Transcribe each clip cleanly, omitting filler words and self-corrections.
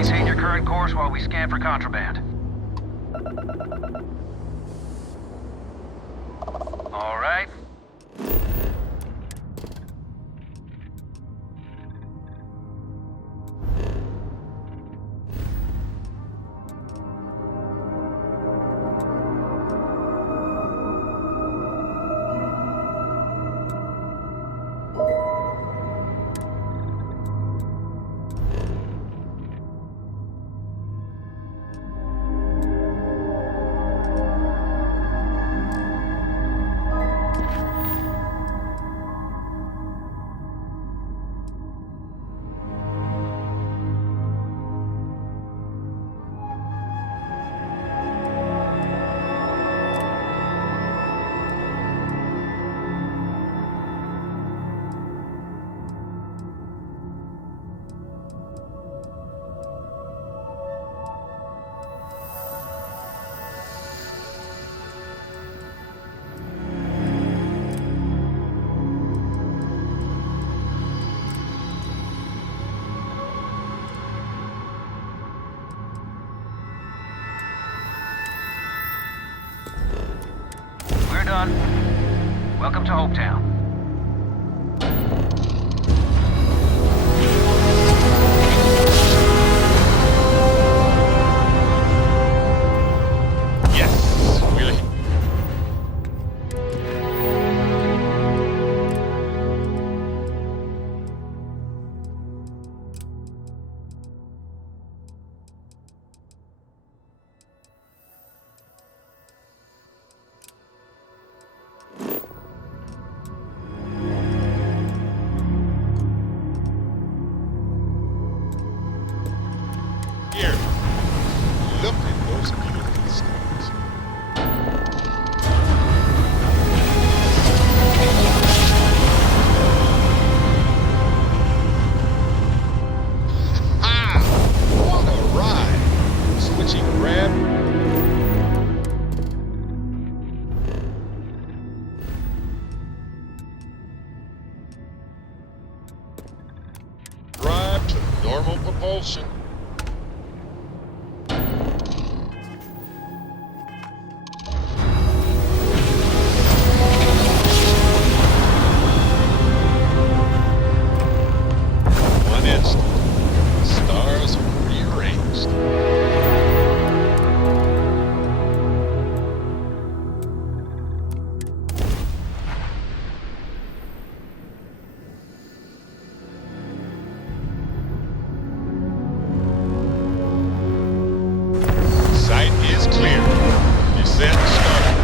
Maintain your current course while we scan for contraband. All right. We're done. Welcome to Hopetown. Yes, really. Here, look at those beautiful stars. Ha! What a ride! Switching grab. Drive to normal propulsion. One instant, stars are rearranged. Sight is clear. Descent started.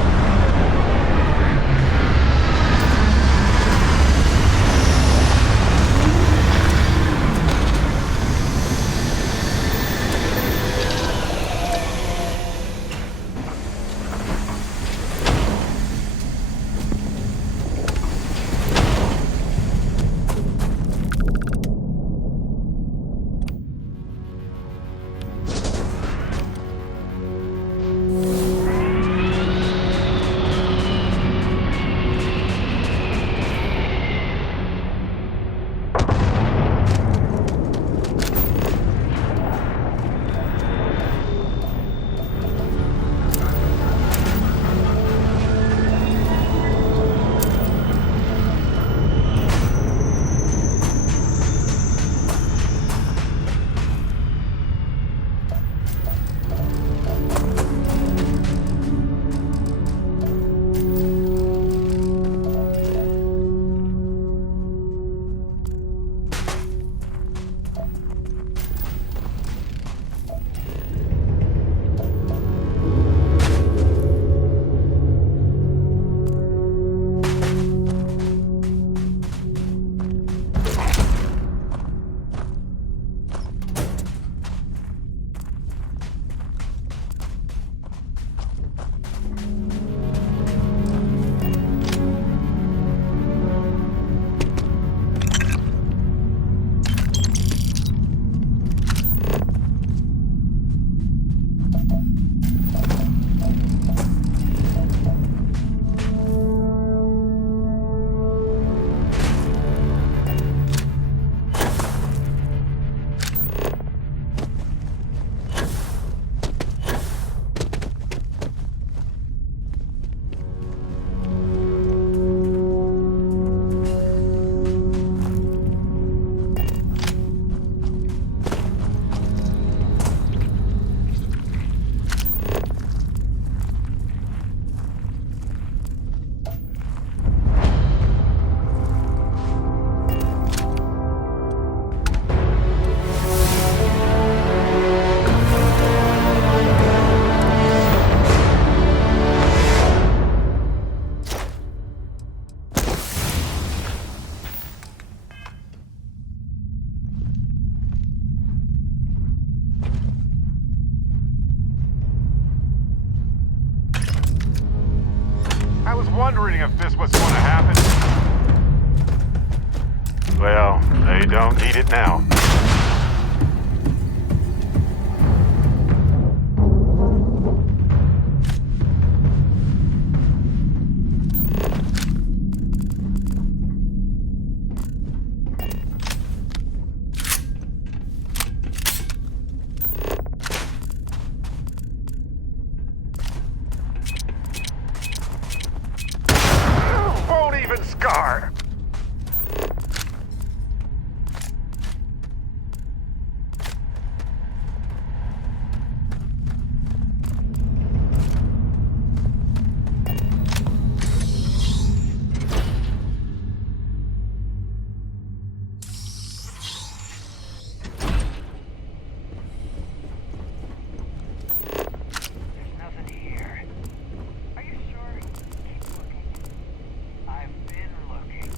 wondering if this was going to happen. Well, they don't need it now. Won't even scar. There's nothing here. Are you sure? Keep looking. I've been looking.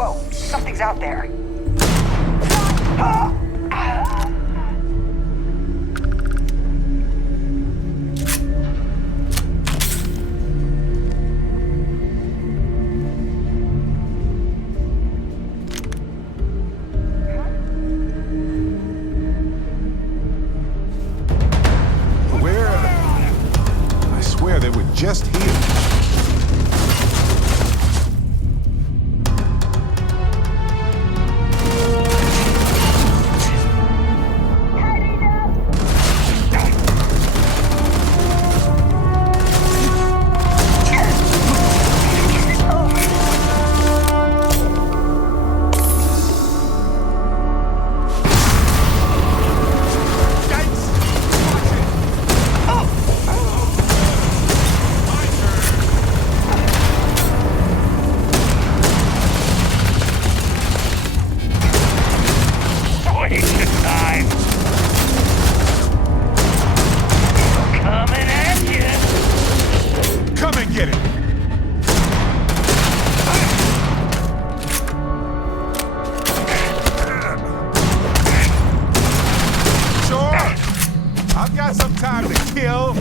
Whoa, something's out there. Where? I swear they were just here. Come and get it! Sure! I've got some time to kill.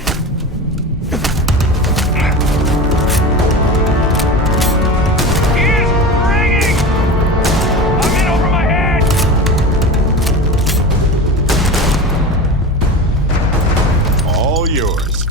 All yours.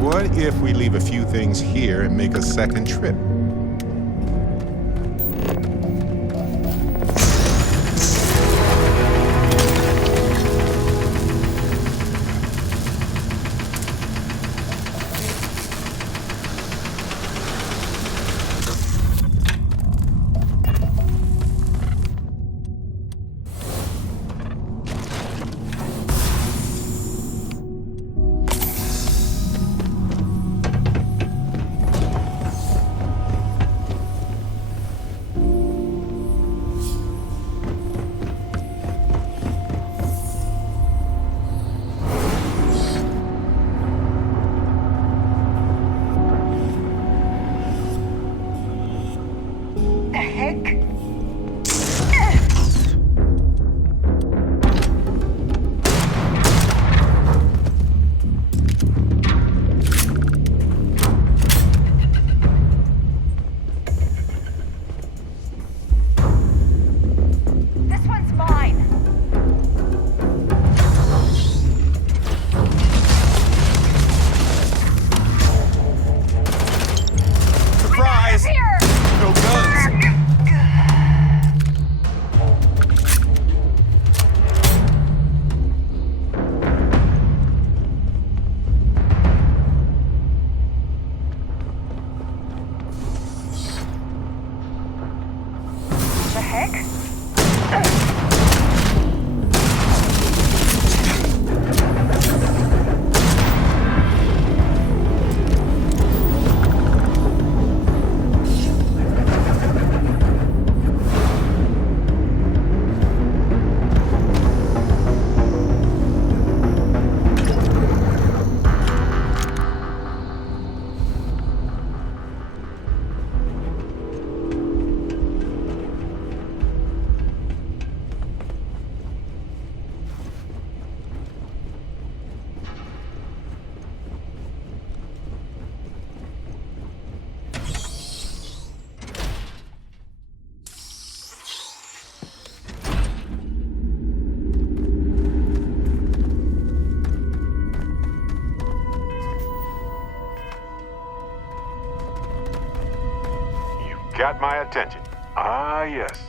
What if we leave a few things here and make a second trip? heck? Got my attention. Ah, yes.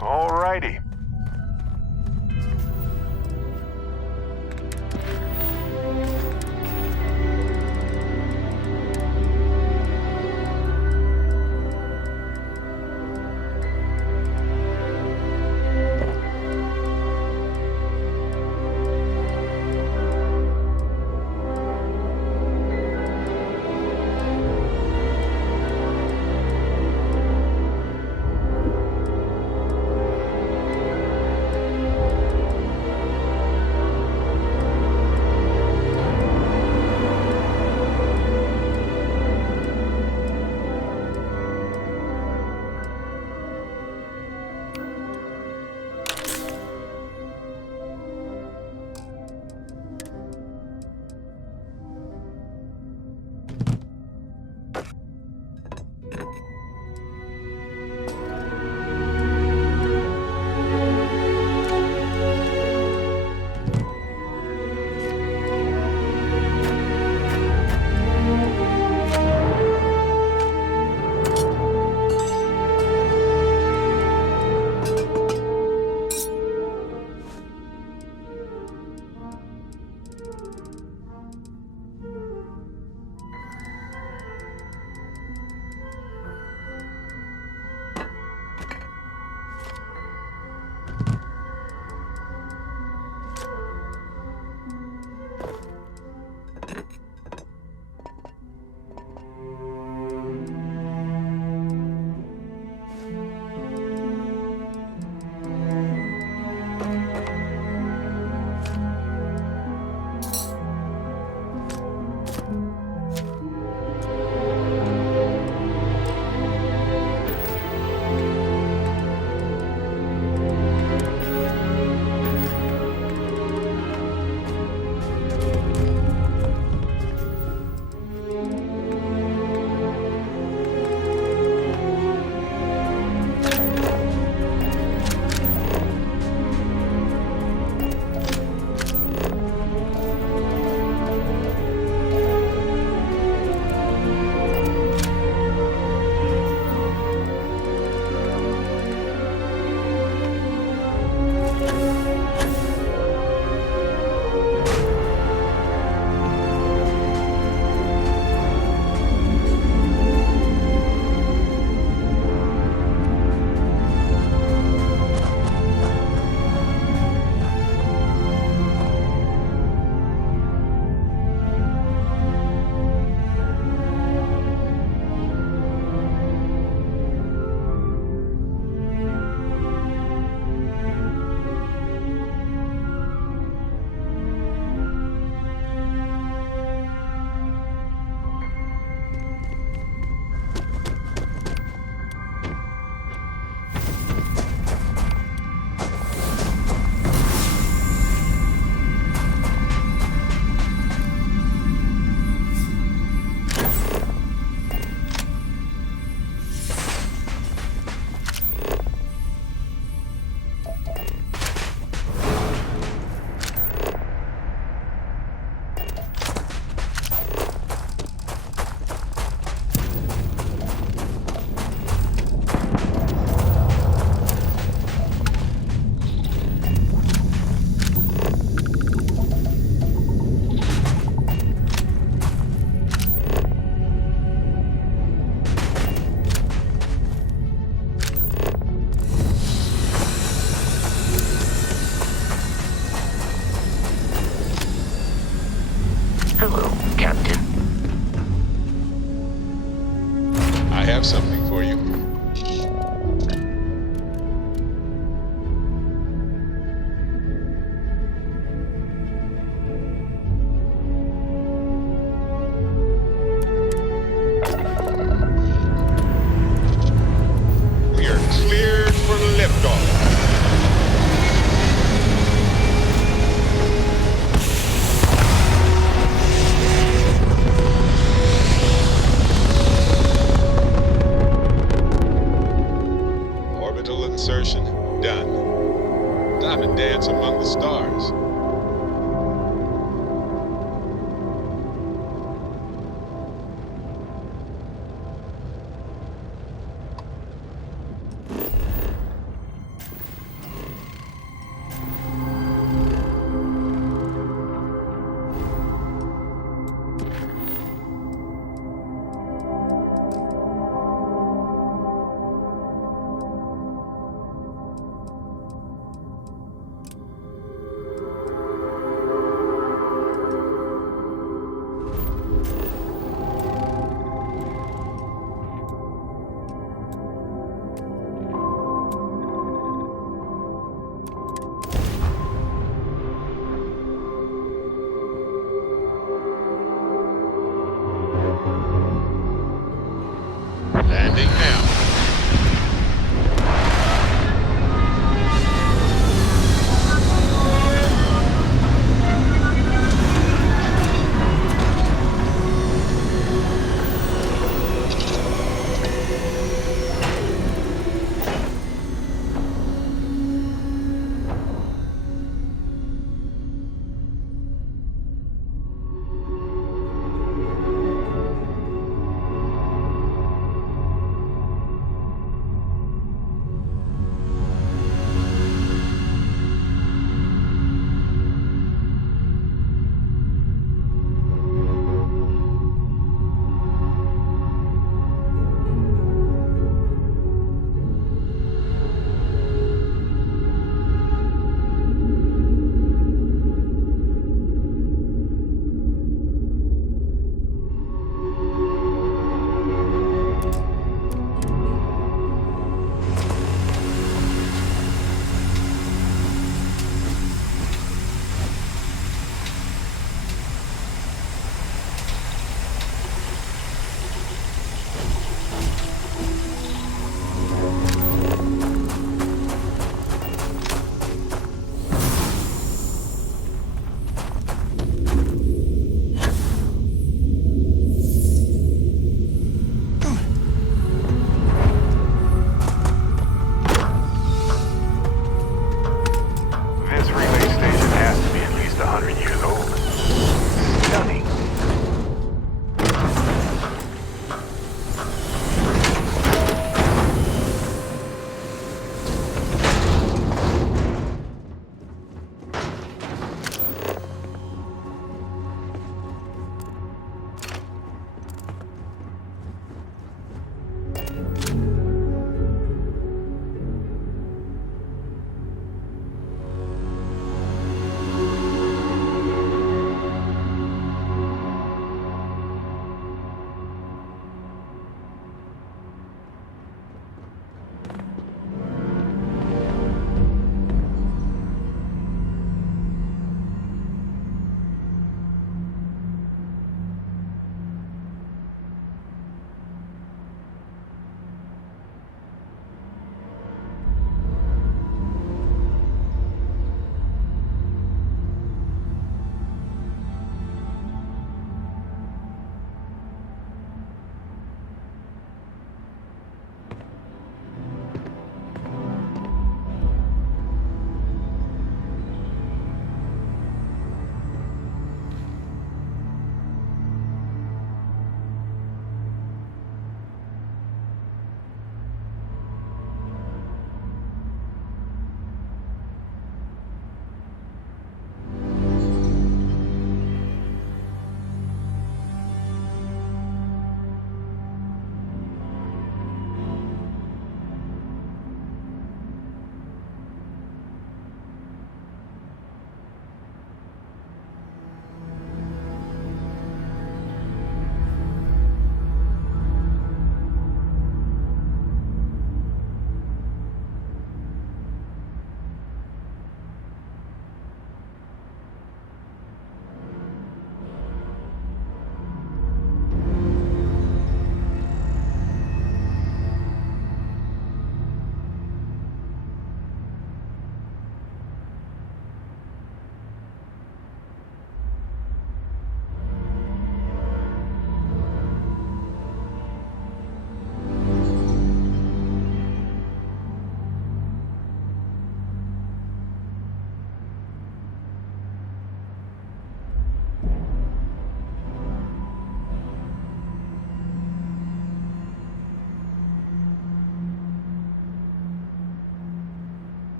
All righty. Orbital insertion done. Time to dance among the stars. Landing now.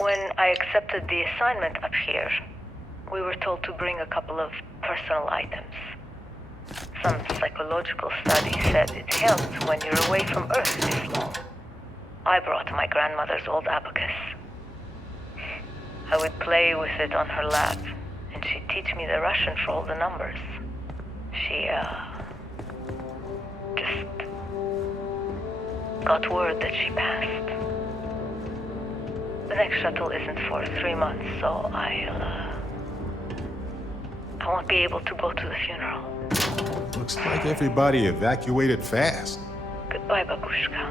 When I accepted the assignment up here, we were told to bring a couple of personal items. Some psychological study said it helped when you're away from Earth this long. I brought my grandmother's old abacus. I would play with it on her lap, and she'd teach me the Russian for all the numbers. She, just got word that she passed. The next shuttle isn't for 3 months, so I won't be able to go to the funeral. Looks like everybody evacuated fast. Goodbye, Babushka.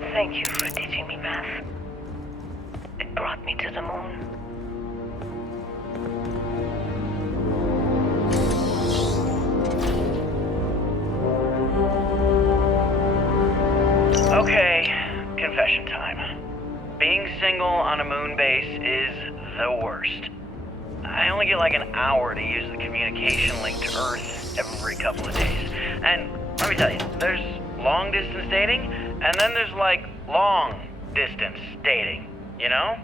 Thank you for teaching me math. It brought me to the moon. Okay, confession time. Being single on a moon base is the worst. I only get like an hour to use the communication link to Earth every couple of days. And let me tell you, there's long distance dating, and then there's like long distance dating, you know?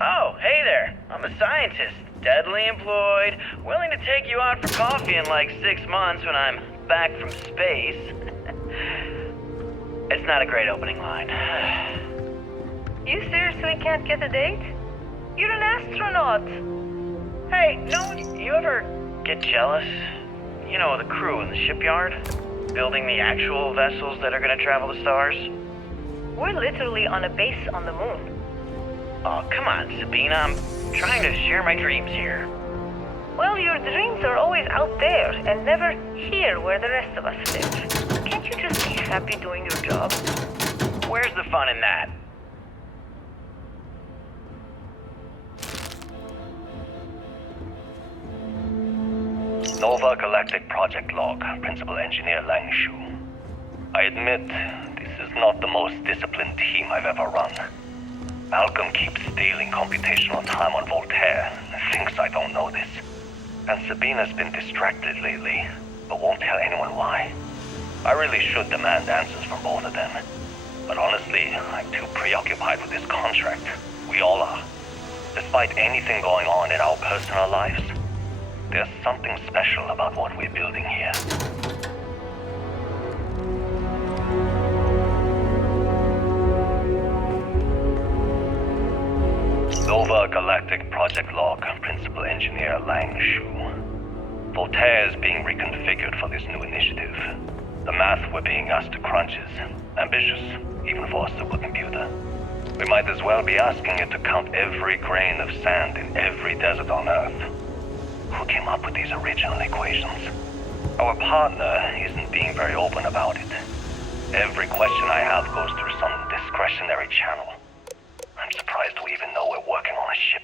Oh, hey there, I'm a scientist, deadly employed, willing to take you out for coffee in like 6 months when I'm back from space. It's not a great opening line. You seriously can't get a date? You're an astronaut. Hey, no, you ever get jealous? You know, the crew in the shipyard? Building the actual vessels that are gonna travel the stars? We're literally on a base on the moon. Oh, come on, Sabina, I'm trying to share my dreams here. Well, your dreams are always out there and never here where the rest of us live. Can't you just be happy doing your job? Where's the fun in that? Nova Galactic Project Log, Principal Engineer Lang Shu. I admit, this is not the most disciplined team I've ever run. Malcolm keeps stealing computational time on Voltaire and thinks I don't know this. And Sabina's been distracted lately, but won't tell anyone why. I really should demand answers from both of them. But honestly, I'm too preoccupied with this contract. We all are. Despite anything going on in our personal lives, there's something special about what we're building here. Nova Galactic Project Log, Principal Engineer Lang Shu. Voltaire is being reconfigured for this new initiative. The math we're being asked to crunch is ambitious, even for a supercomputer. We might as well be asking it to count every grain of sand in every desert on Earth. Who came up with these original equations? Our partner isn't being very open about it. Every question I have goes through some discretionary channel. I'm surprised we even know we're working on a ship.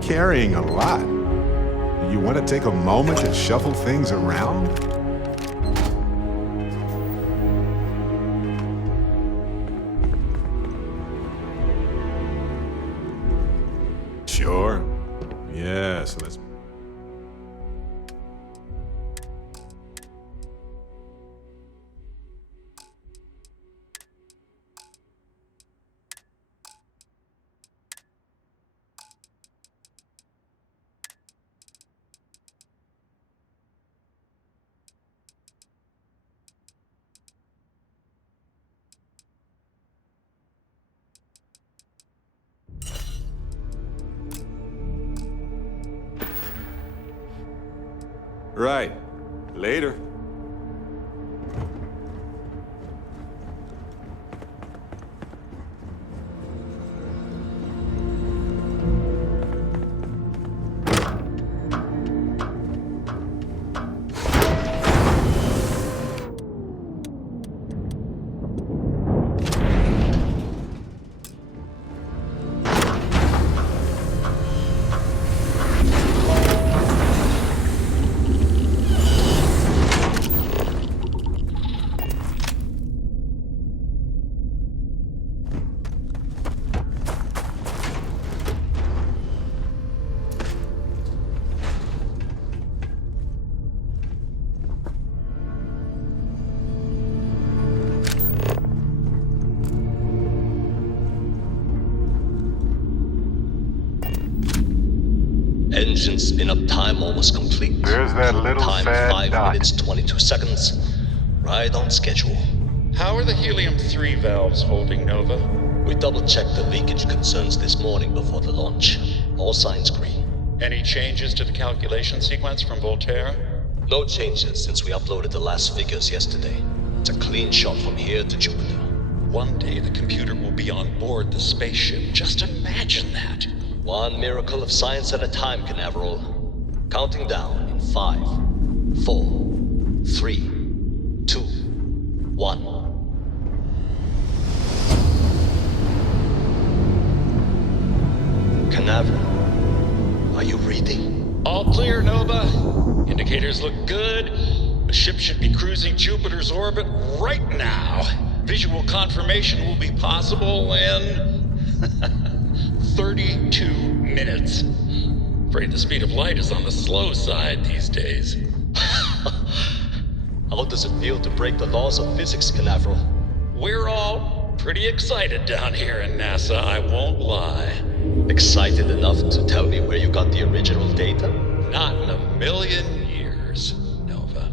Carrying a lot. You want to take a moment to shuffle things around? Sure. Yes, let's... Right. Later. Engine spin-up time almost complete. There's that little Time sad 5 dot. minutes 22 seconds. Right on schedule. How are the helium-3 valves holding, Nova? We double-checked the leakage concerns this morning before the launch. All signs green. Any changes to the calculation sequence from Voltaire? No changes since we uploaded the last figures yesterday. It's a clean shot from here to Jupiter. One day the computer will be on board the spaceship. Just imagine that. One miracle of science at a time, Canaveral. Counting down in 5, 4, 3, 2, 1. Canaveral, are you reading? All clear, Nova. Indicators look good. The ship should be cruising Jupiter's orbit right now. Visual confirmation will be possible in 32 minutes. Afraid the speed of light is on the slow side these days. How does it feel to break the laws of physics, Canaveral? We're all pretty excited down here in NASA, I won't lie. Excited enough to tell me where you got the original data? Not in a million years, Nova.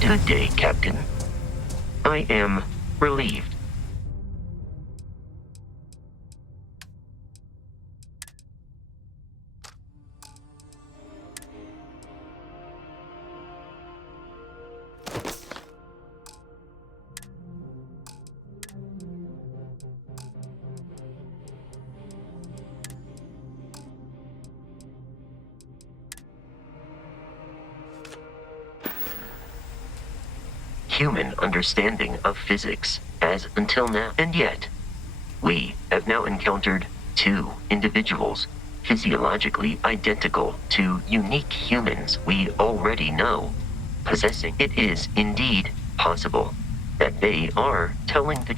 Good day, Captain. I am relieved. Human understanding of physics as until now. And yet, we have now encountered two individuals physiologically identical to unique humans we already know, possessing. It is indeed possible that they are telling the...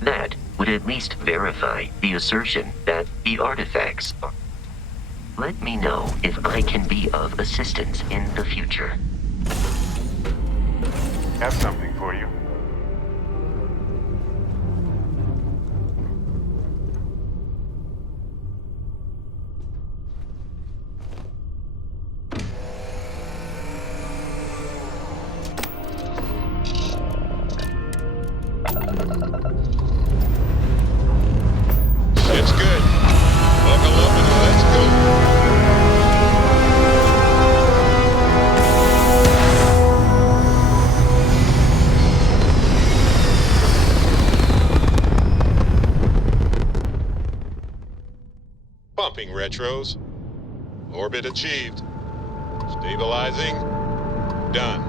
That would at least verify the assertion that the artifacts are... Let me know if I can be of assistance in the future. Have something for you. It's good. Buckle up and let's go. Pumping retros. Orbit achieved. Stabilizing. Done.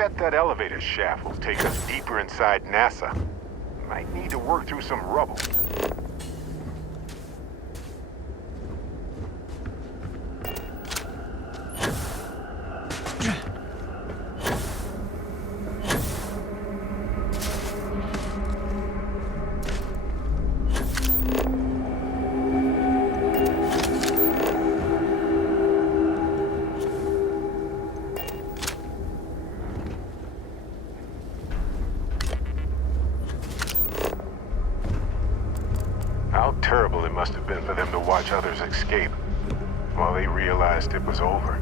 bet that elevator shaft will take us deeper inside NASA. Might need to work through some rubble. How terrible it must have been for them to watch others escape while they realized it was over.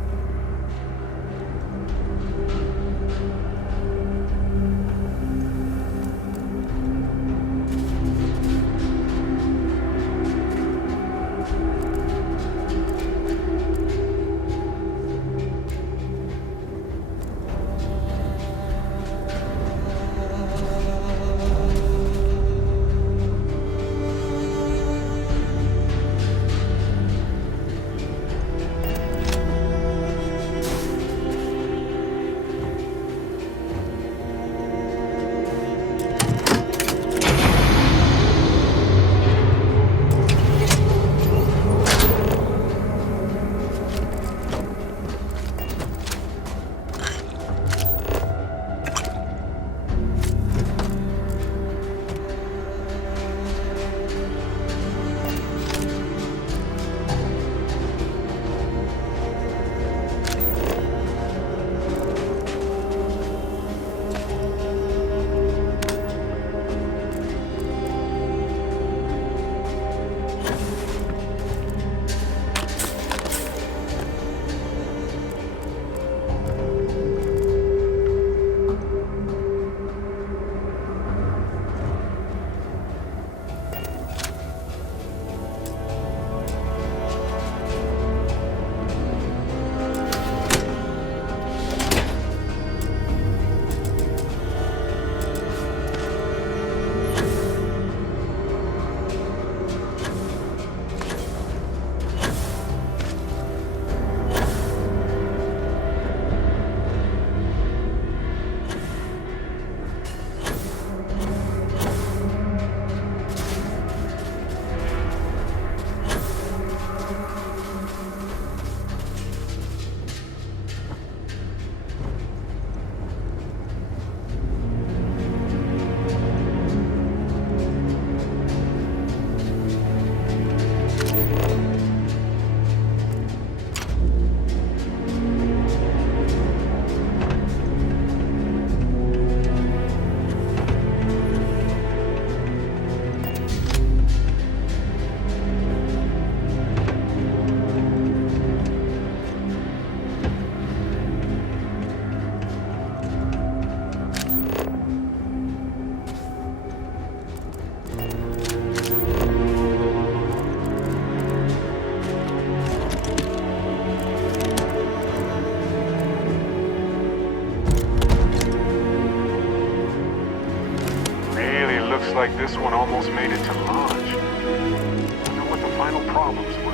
Looks like this one almost made it to launch. Wonder what the final problems were.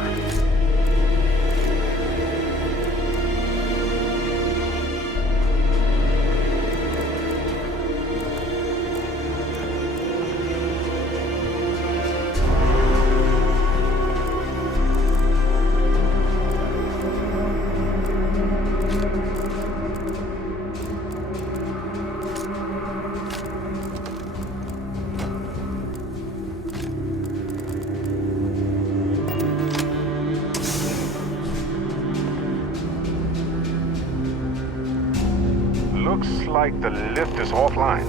Looks like the lift is offline.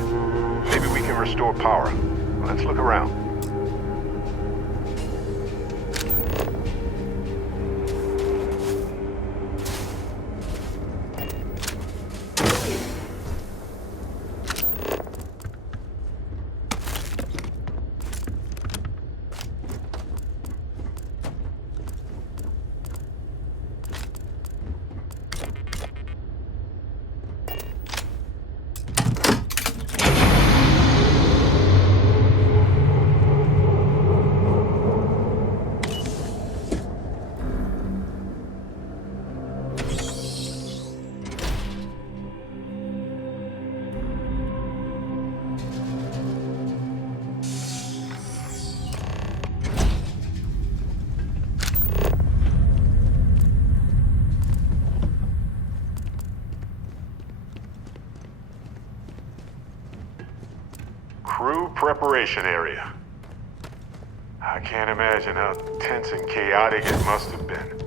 Maybe we can restore power. Let's look around. Crew preparation area. I can't imagine how tense and chaotic it must have been.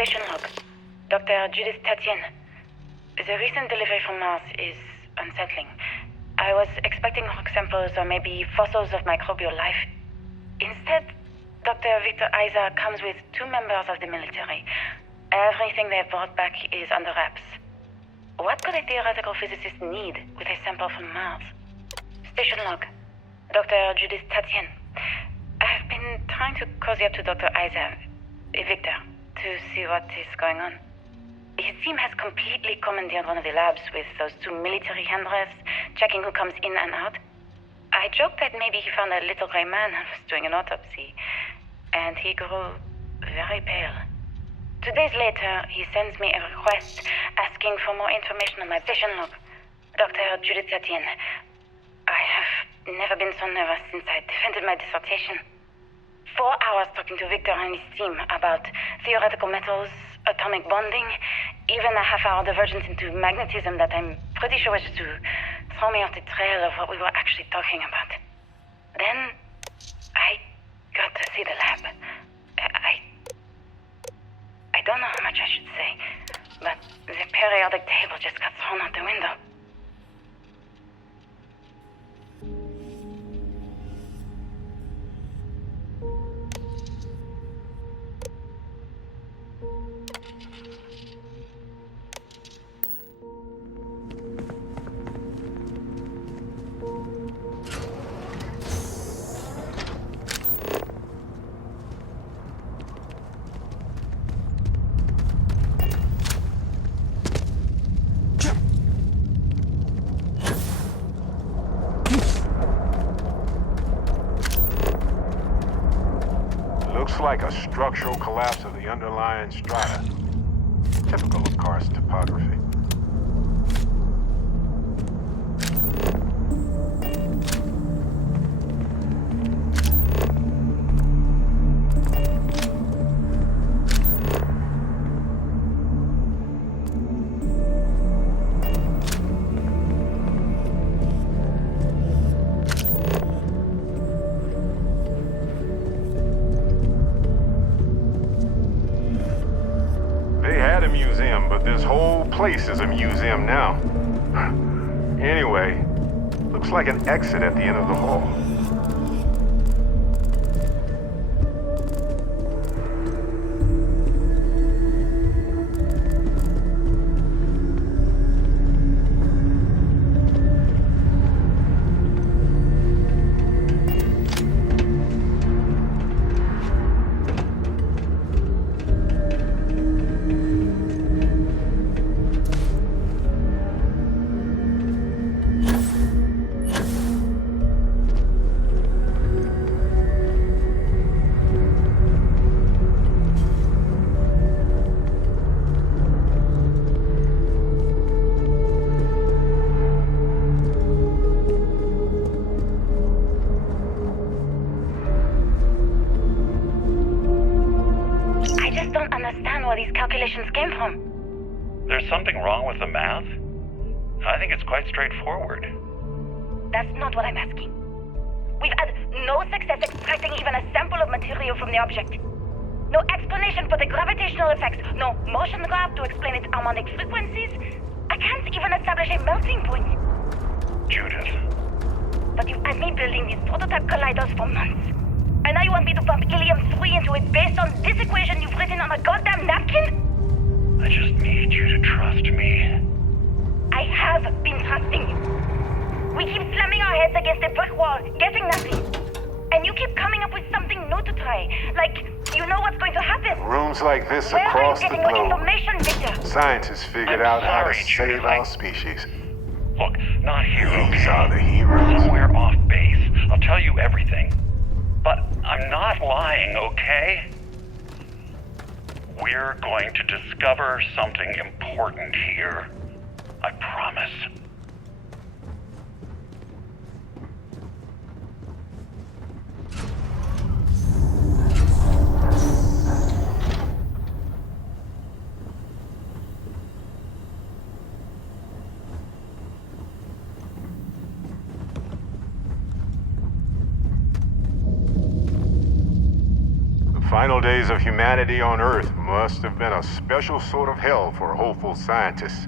Station log. Dr. Judith Tatian. The recent delivery from Mars is unsettling. I was expecting rock samples or maybe fossils of microbial life. Instead, Dr. Victor Isa comes with 2 members of the military. Everything they've brought back is under wraps. What could a theoretical physicist need with a sample from Mars? Station log. Dr. Judith Tatian. I've been trying to cozy up to Dr. Isa, Victor, to see what is going on. His team has completely commandeered one of the labs with those 2 military handlers, checking who comes in and out. I joked that maybe he found a little gray man and was doing an autopsy, and he grew very pale. 2 days later, he sends me a request asking for more information on my station log. Dr. Judith Tatian. I have never been so nervous since I defended my dissertation. 4 hours talking to Victor and his team about theoretical metals, atomic bonding, even a half-hour divergence into magnetism that I'm pretty sure was to throw me off the trail of what we were actually talking about. Then, I got to see the lab. I don't know how much I should say, but the periodic table just got thrown out the window. Like a structural collapse of the underlying strata. Typical of karst topography. Place is a museum now. Anyway, looks like an exit at the end of the hall. understand where these calculations came from. There's something wrong with the math? I think it's quite straightforward. That's not what I'm asking. We've had no success extracting even a sample of material from the object. No explanation for the gravitational effects, no motion graph to explain its harmonic frequencies. I can't even establish a melting point. Judith. But you've had me building these prototype colliders for months. And now you want me to pump helium-3 into it based on this equation you've written on a goddamn napkin? I just need you to trust me. I have been trusting you. We keep slamming our heads against a brick wall, getting nothing. And you keep coming up with something new to try. Like, you know what's going to happen. Rooms like this Where across are the you getting the globe. information, Victor? Scientists figured I'm out how to sorry, save Judith, our species. Look, not here, These okay? are the heroes. Somewhere off base. I'll tell you everything. But I'm not lying, okay? We're going to discover something important here. I promise. The final days of humanity on Earth must have been a special sort of hell for hopeful scientists.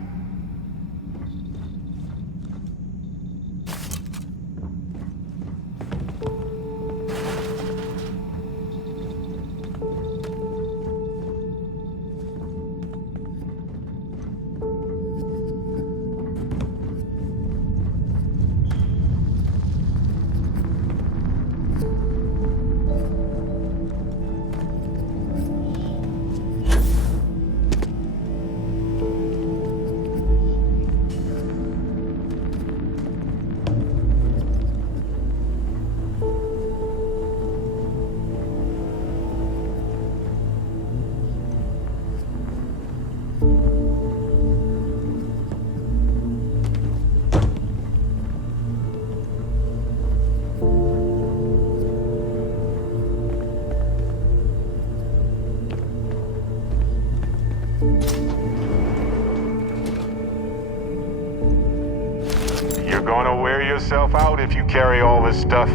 You're gonna wear yourself out if you carry all this stuff.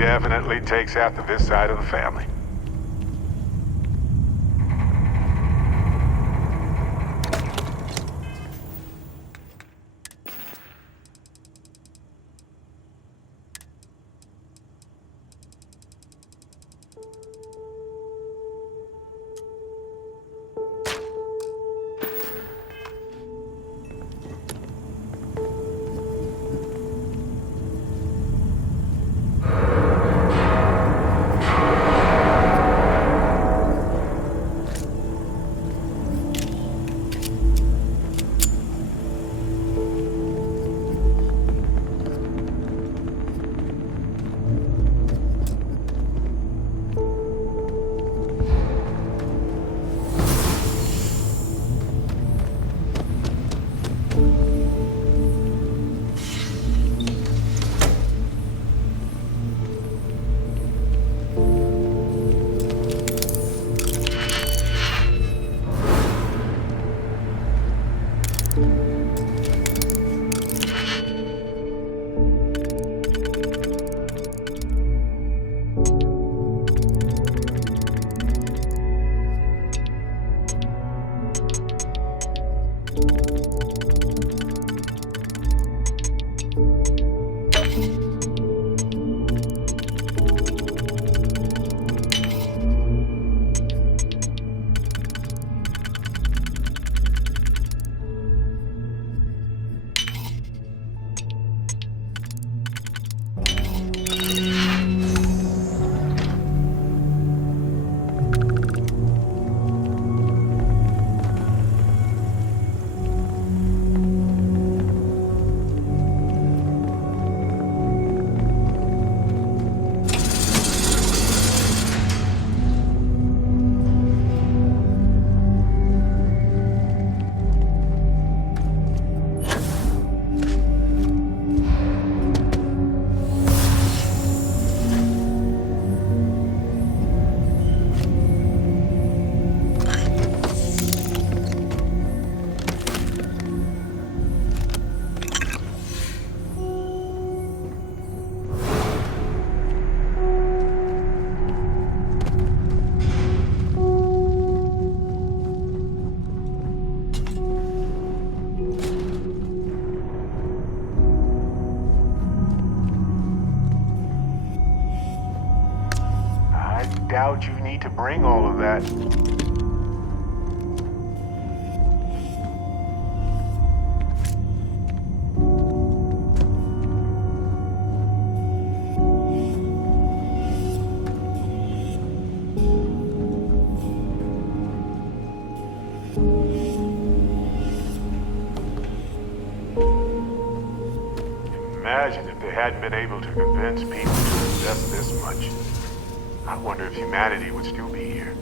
definitely takes after this side of the family. Doubt you need to bring all of that. Imagine if they hadn't been able to convince people to invest this much. I wonder if humanity would still be here.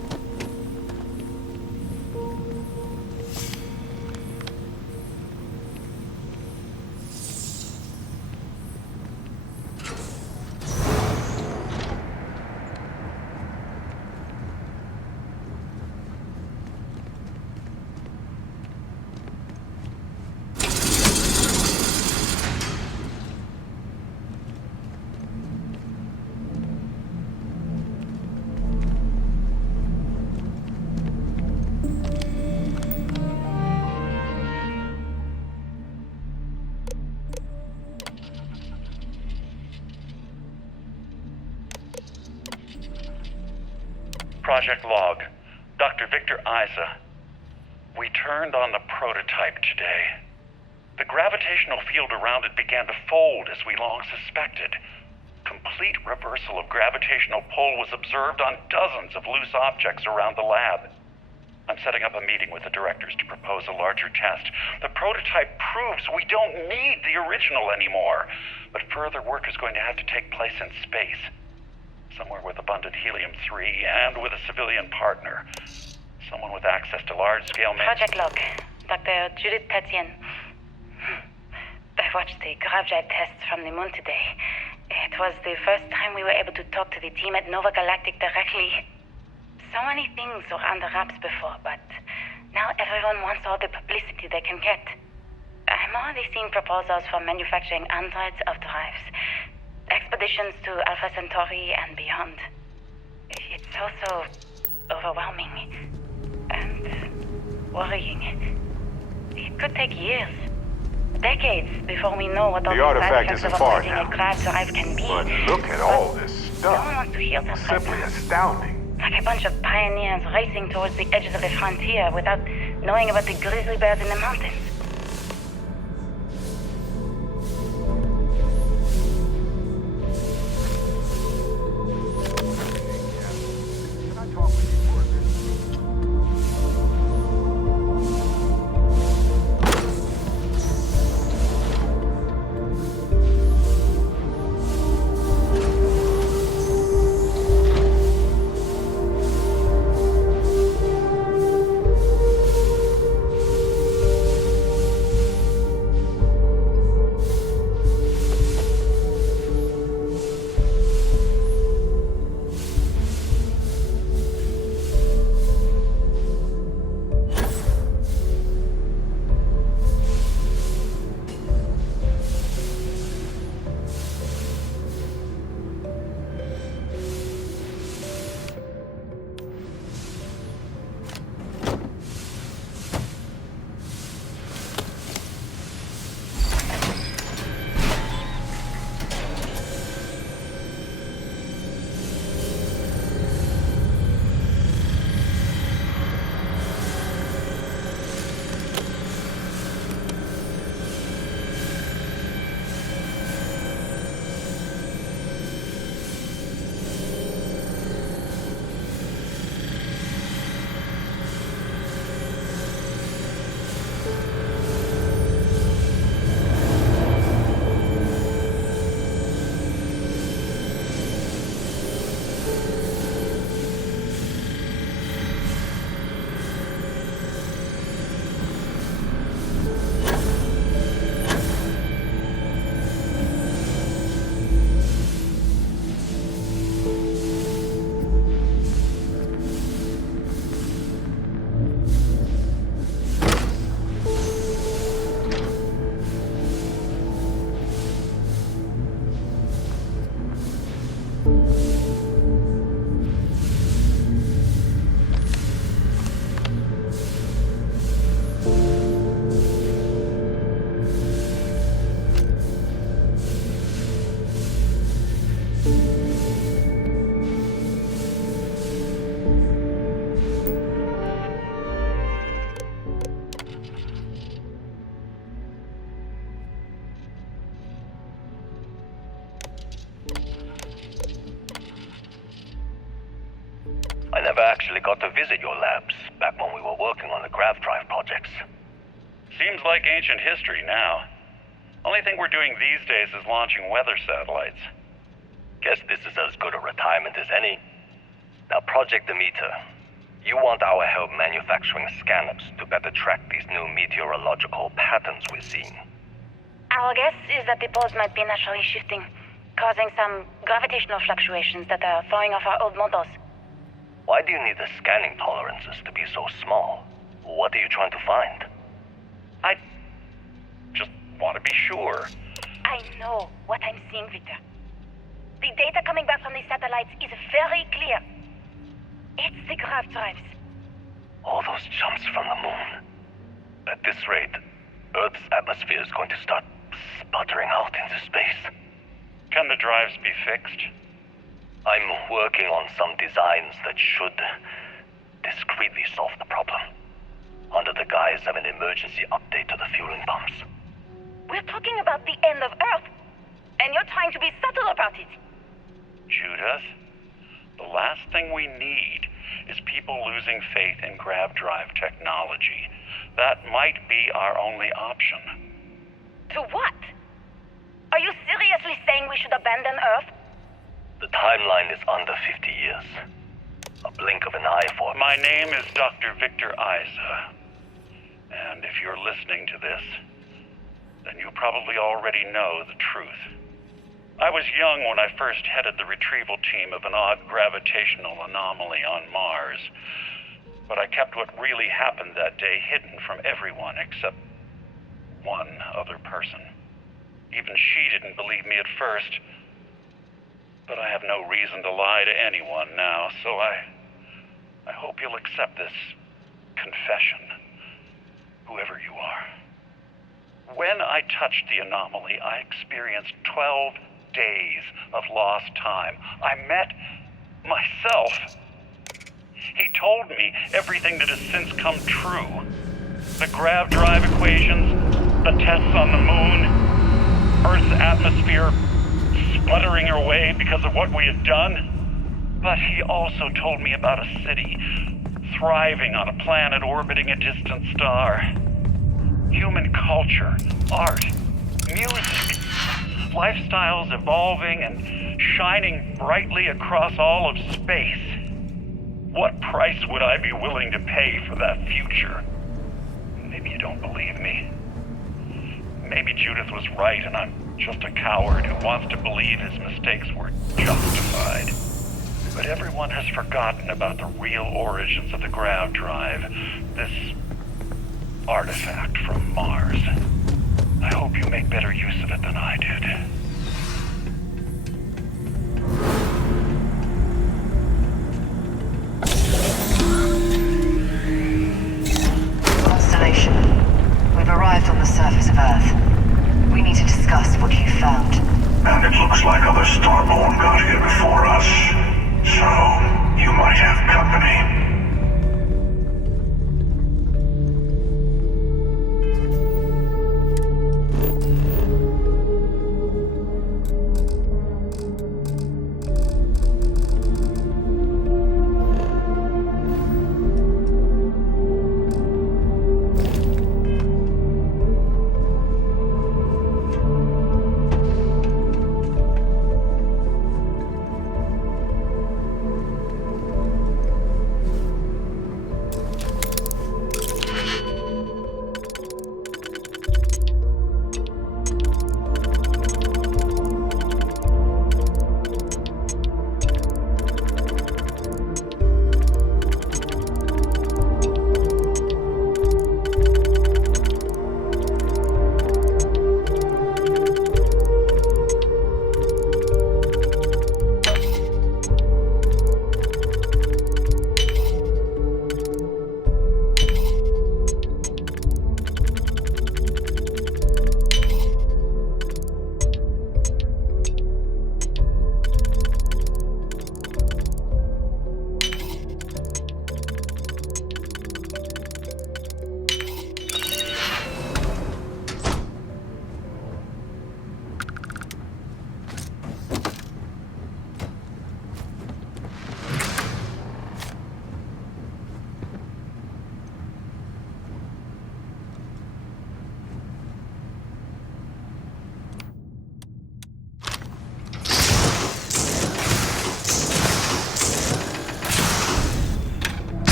Project Log, Dr. Victor Isa. We turned on the prototype today. The gravitational field around it began to fold as we long suspected. Complete reversal of gravitational pull was observed on dozens of loose objects around the lab. I'm setting up a meeting with the directors to propose a larger test. The prototype proves we don't need the original anymore, but further work is going to have to take place in space. Somewhere with abundant helium-3 and with a civilian partner. Someone with access to large-scale... Project Log, Dr. Judith Tatian. I watched the gravjet tests from the moon today. It was the first time we were able to talk to the team at Nova Galactic directly. So many things were under wraps before, but now everyone wants all the publicity they can get. I'm already seeing proposals for manufacturing androids of drives. expeditions to Alpha Centauri and beyond. It's also overwhelming and worrying. It could take years, decades, before we know what all The the artifact side effects isn't of far operating now. a grav drive can be. But look at all this No one stuff. wants to hear that right Simply now. astounding. Like a bunch of pioneers racing towards the edges of the frontier without knowing about the grizzly bears in the mountains. Can I talk with you for a minute? I never actually got to visit your labs back when we were working on the grav drive projects. Seems like ancient history now. Only thing we're doing these days is launching weather satellites. Guess this is as good a retirement as any. Now, Project Demeter, you want our help manufacturing scanners to better track these new meteorological patterns we're seeing. Our guess is that the poles might be naturally shifting, causing some gravitational fluctuations that are throwing off our old models. Why do you need the scanning tolerances to be so small? What are you trying to find? I just want to be sure. I know what I'm seeing, Victor. The data coming back from the satellites is very clear. It's the grav drives. All those jumps from the moon. At this rate, Earth's atmosphere is going to start sputtering out into space. Can the drives be fixed? I'm working on some designs that should discreetly solve the problem, under the guise of an emergency update to the fueling pumps. We're talking about the end of Earth, and you're trying to be subtle about it. Judith, the last thing we need is people losing faith in grav drive technology. That might be our only option. To what? Are you seriously saying we should abandon Earth? The timeline is under 50 years. A blink of an eye for... My name is Dr. Victor Isa. And if you're listening to this, then you probably already know the truth. I was young when I first headed the retrieval team of an odd gravitational anomaly on Mars. But I kept what really happened that day hidden from everyone except one other person. Even she didn't believe me at first. But I have no reason to lie to anyone now, so I hope you'll accept this confession, whoever you are. When I touched the anomaly, I experienced 12 days of lost time. I met myself. He told me everything that has since come true. The grav drive equations, the tests on the moon, Earth's atmosphere sputtering away because of what we had done. But he also told me about a city thriving on a planet orbiting a distant star. Human culture, art, music, lifestyles evolving and shining brightly across all of space. What price would I be willing to pay for that future? Maybe you don't believe me. Maybe Judith was right and I'm just a coward who wants to believe his mistakes were justified. But everyone has forgotten about the real origins of the grav drive, this artifact from Mars. I hope you make better use of it than I did. Constellation, we've arrived on the surface of Earth. We need to discuss what you found. And it looks like other Starborn got here before us. So, you might have company.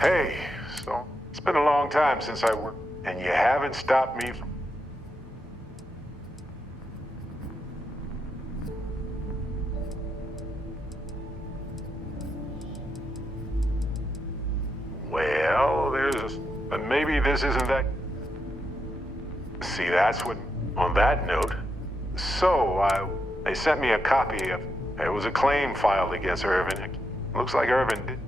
Hey, so it's been a long time since I worked, and you haven't stopped me from... Well, but maybe this isn't that... See, that's what... On that note, they sent me a copy of... It was a claim filed against Irvin. It looks like Irvin did...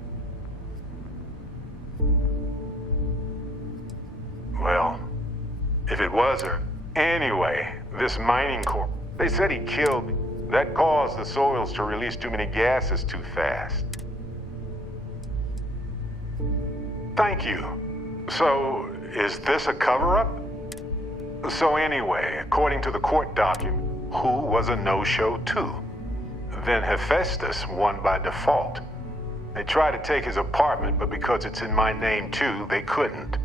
Well, if it was her. Anyway, this mining corp, they said he killed me. That caused the soils to release too many gases too fast. Thank you. So, is this a cover-up? So anyway, according to the court document, who was a no-show too? Then Hephaestus won by default. They tried to take his apartment, but because it's in my name too, they couldn't.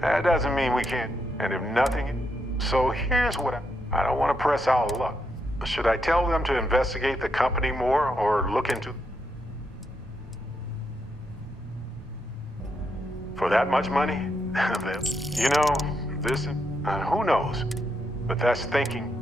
That doesn't mean we can't, and if nothing... So here's what I don't want to press our luck. Should I tell them to investigate the company more, or look into... For that much money? You know, Who knows? But that's thinking.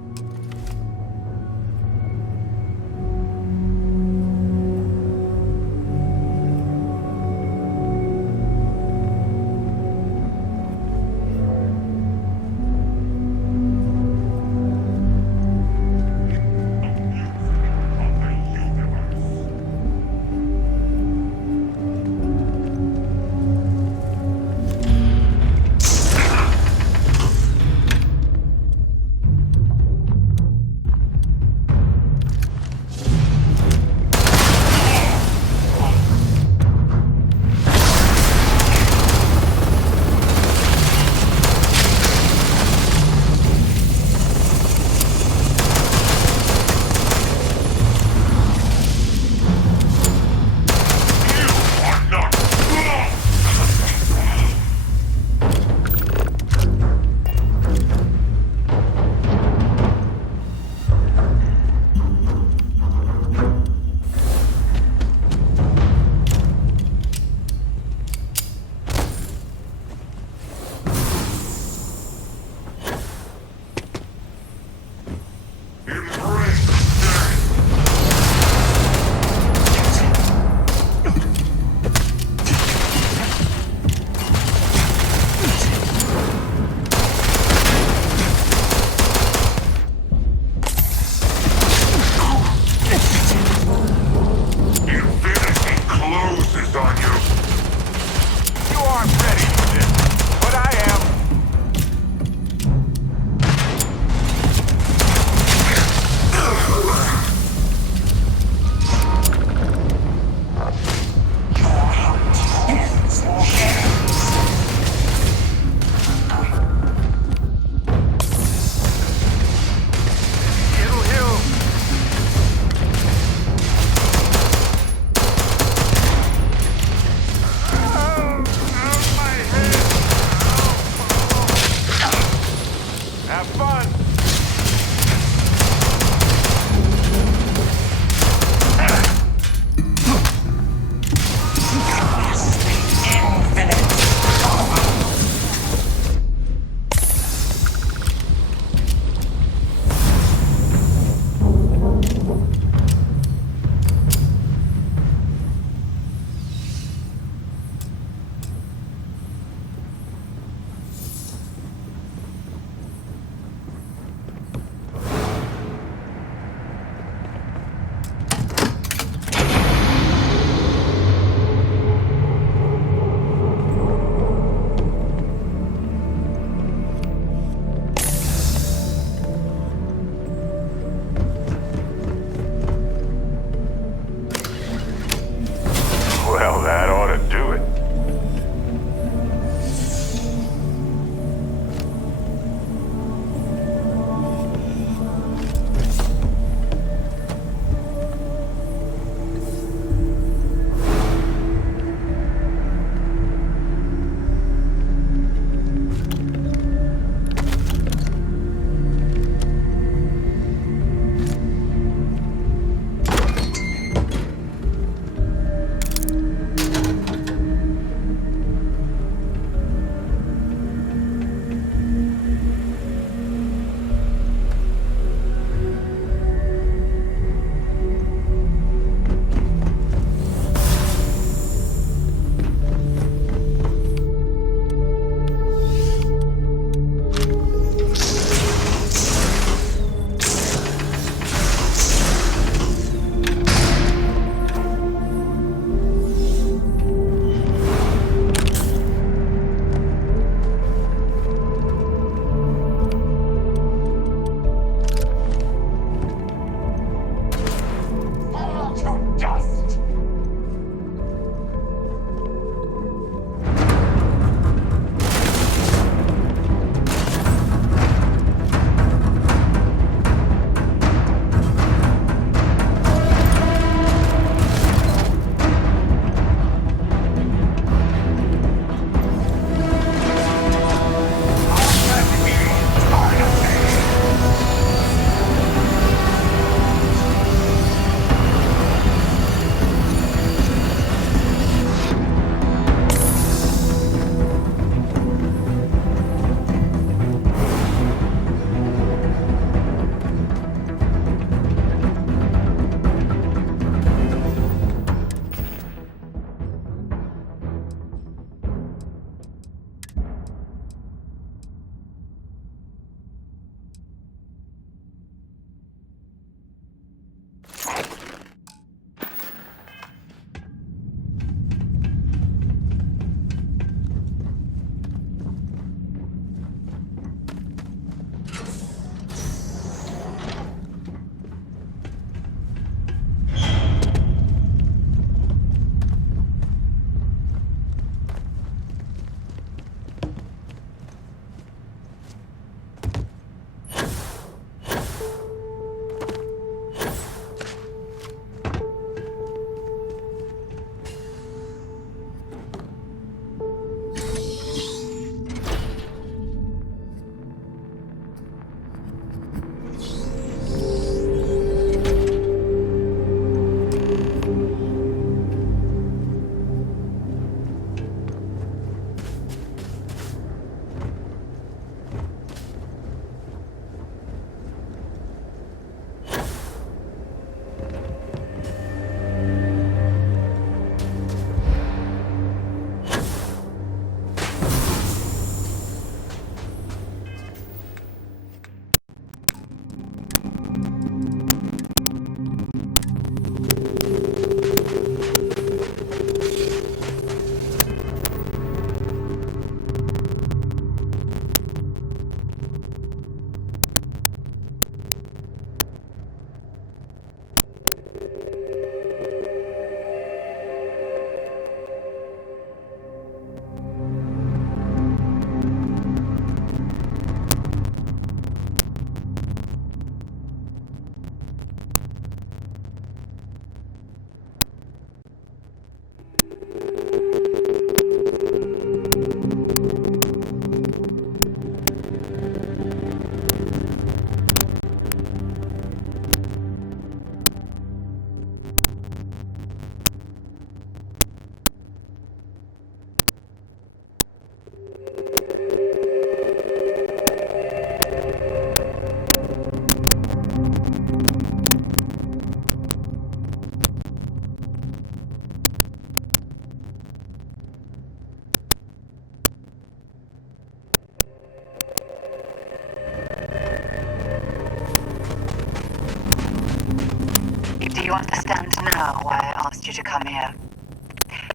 You understand now why I asked you to come here.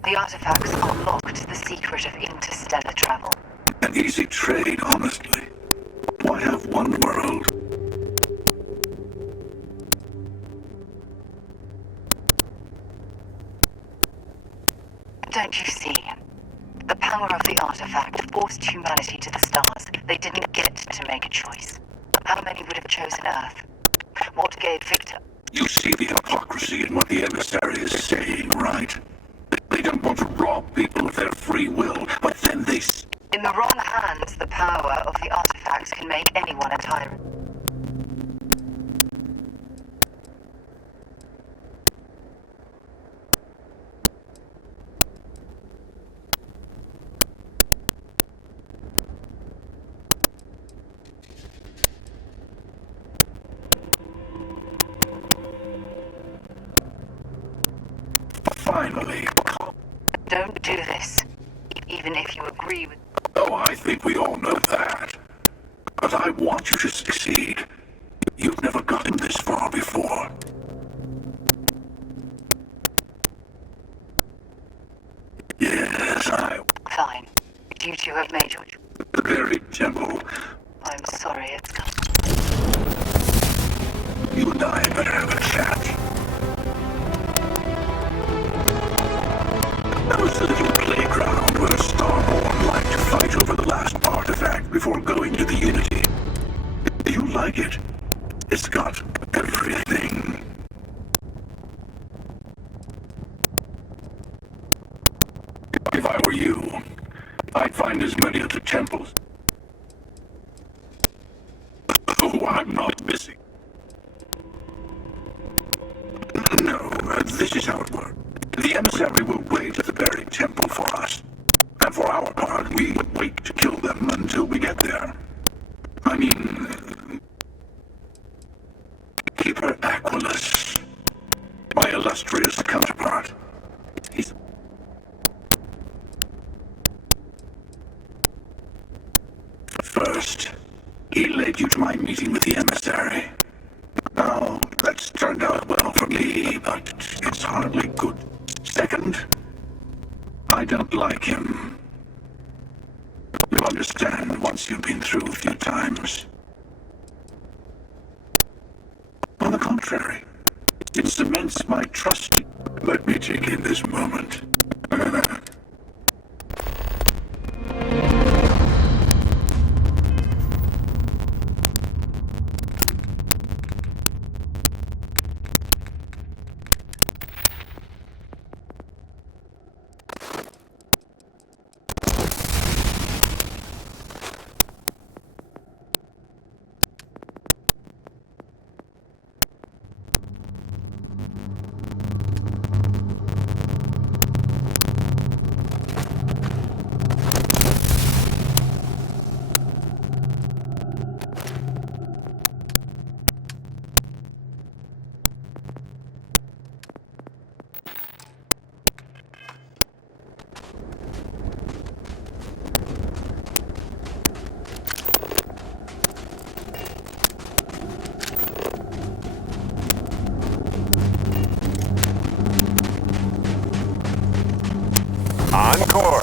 The artifacts unlocked the secret of interstellar travel. An easy trade, honestly. Why have one world? Don't you see? The power of the artifact forced humanity to the stars. They didn't get to make a choice. How many would have chosen Earth? What gave Victor? You see the hypocrisy in what the emissary is saying, right? They don't want to rob people of their free will, but then they... In the wrong hands, the power of the artifacts can make anyone a tyrant. Finally. Don't do this, even if you agree with... Oh, I think we all know that. But I want you to succeed. You've never gotten this far before. Yes, Fine. You two have made your... The very temple. I'm sorry it's come. You and I better have a chat. That was the little playground where Starborn liked to fight over the last artifact before going to the Unity. Do you like it? It's got everything. If I were you, I'd find as many of the temples. Oh, I'm not busy. No, this is how it works. The emissary will wait at the buried temple for us. And for our part, we wait to kill them until we get there. I mean... Keeper Aquilus, my illustrious counterpart. He's... First, he led you to my meeting with the emissary. Now, that's turned out well for me, but it's hardly good. Second, I don't like him. You'll understand once you've been through a few times. On the contrary, it cements my trust. Let me take in this moment. Encore!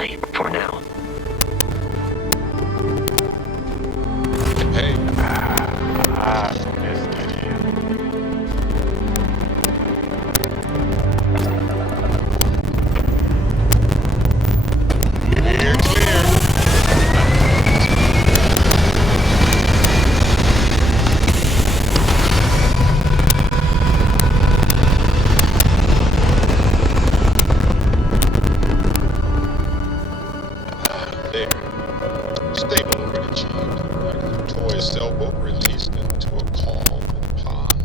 Bye for now. Hey, I missed it. we're clear. There. Stable already achieved. Our toy sailboat released into a calm pond.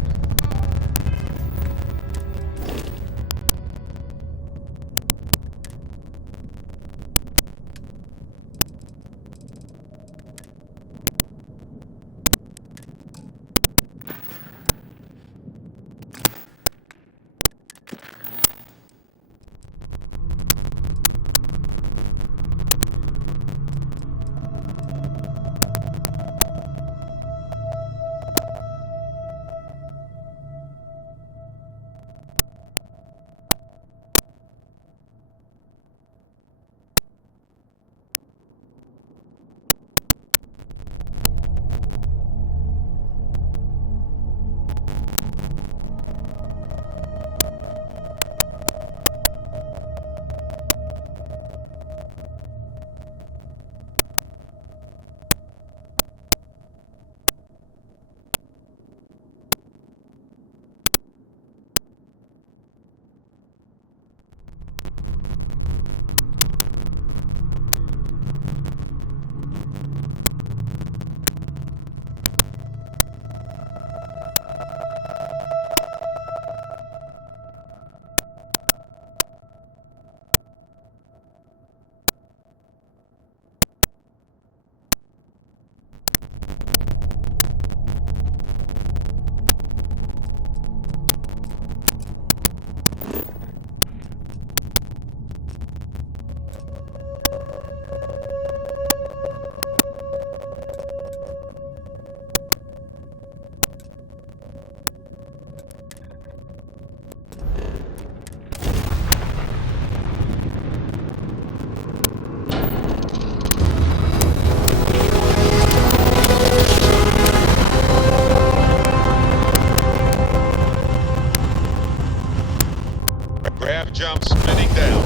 Grab jump spinning down.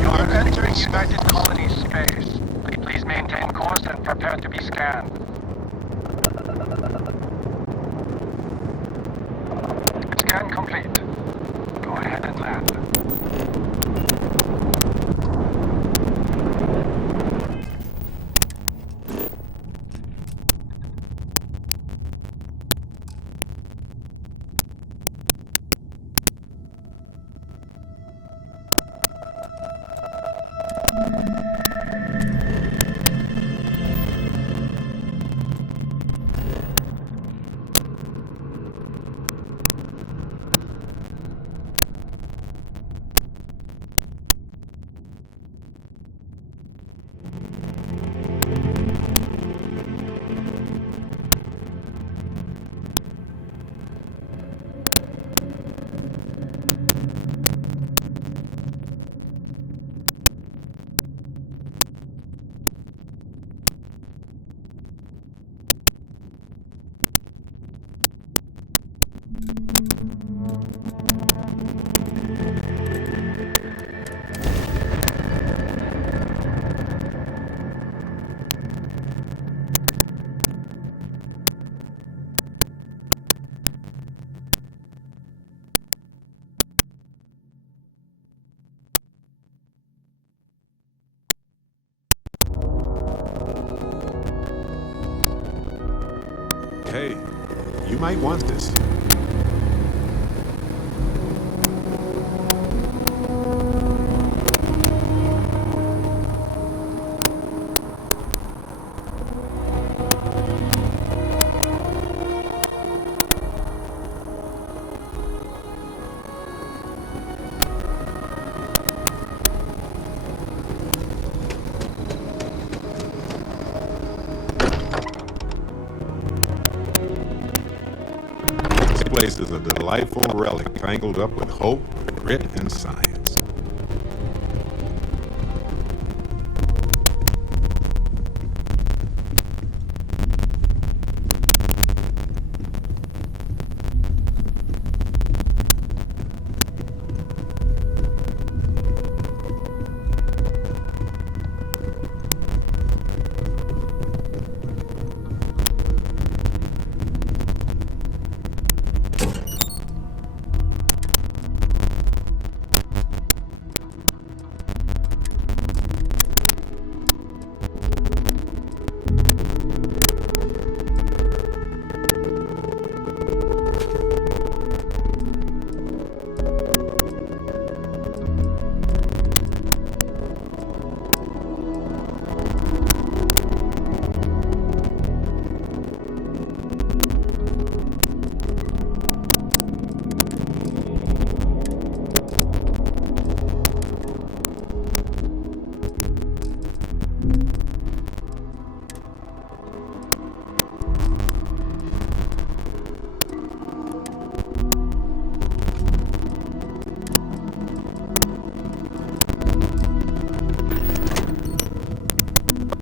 You're entering United Colonies space. Please maintain course and prepare to be scanned. Scan complete. Go ahead and land. Hey, you might want this. This place is a delightful relic tangled up with hope, grit, and science.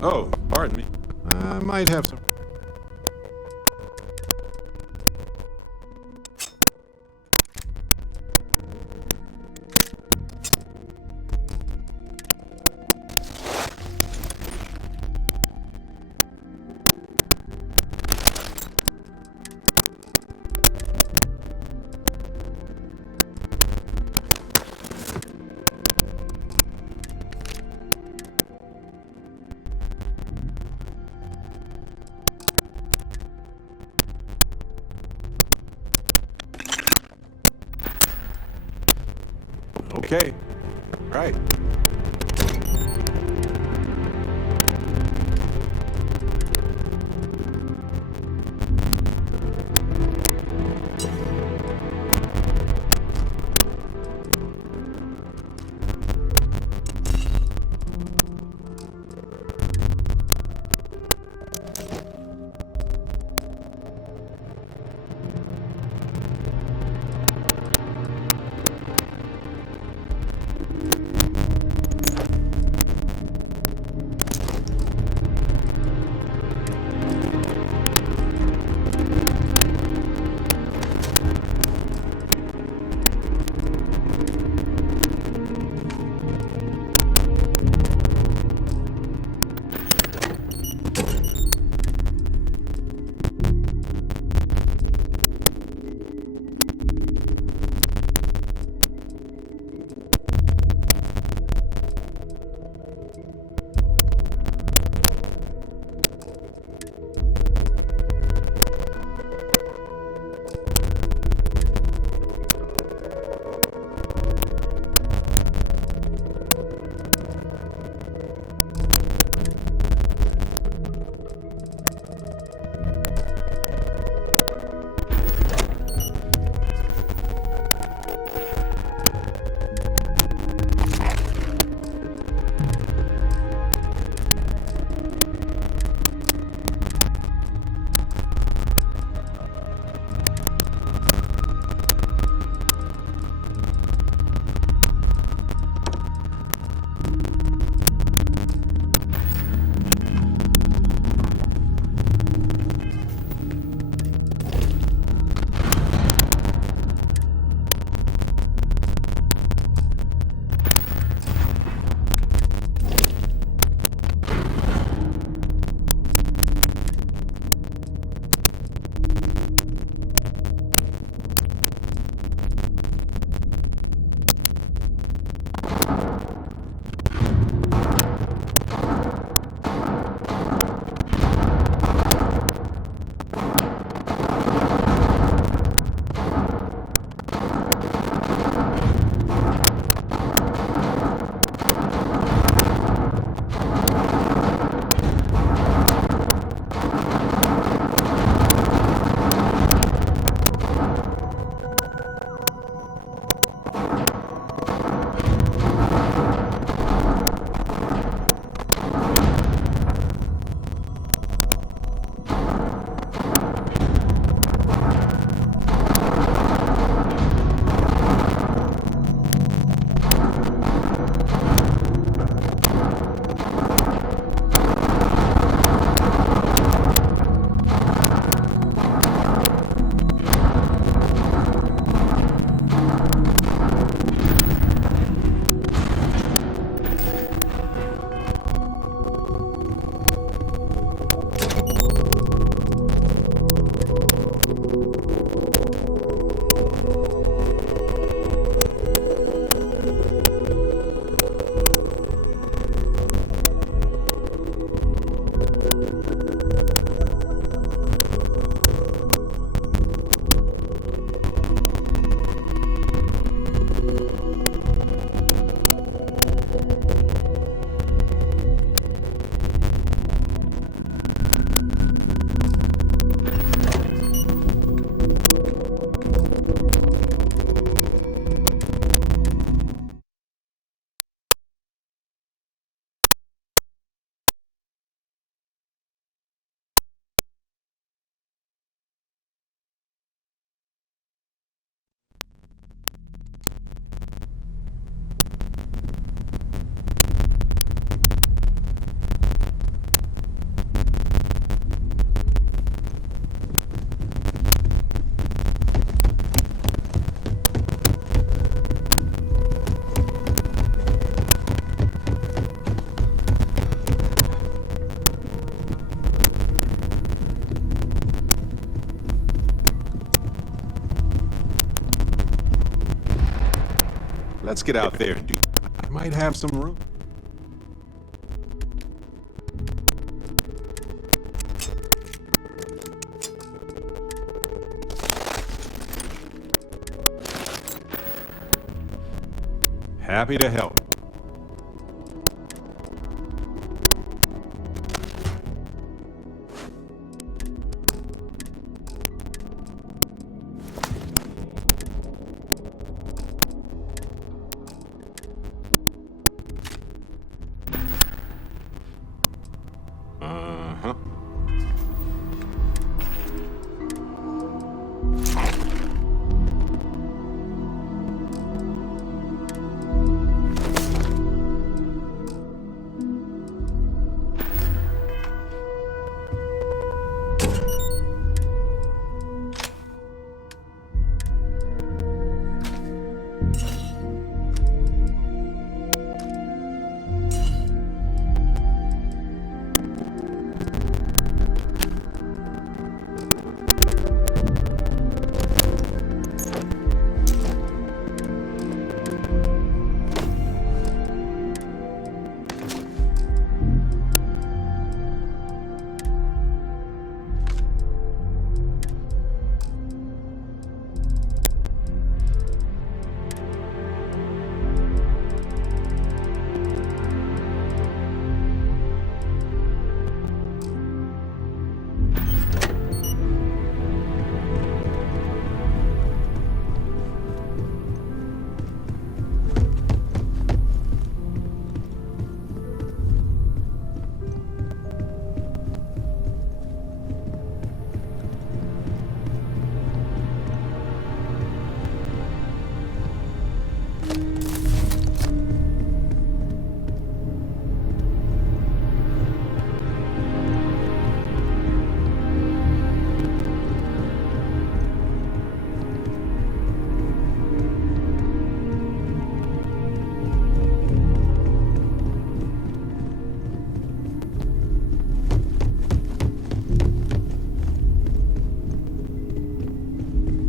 Oh, pardon me. I might have some. Okay. Right. Let's get out there and do. I might have some room. Happy to help. Uh-huh.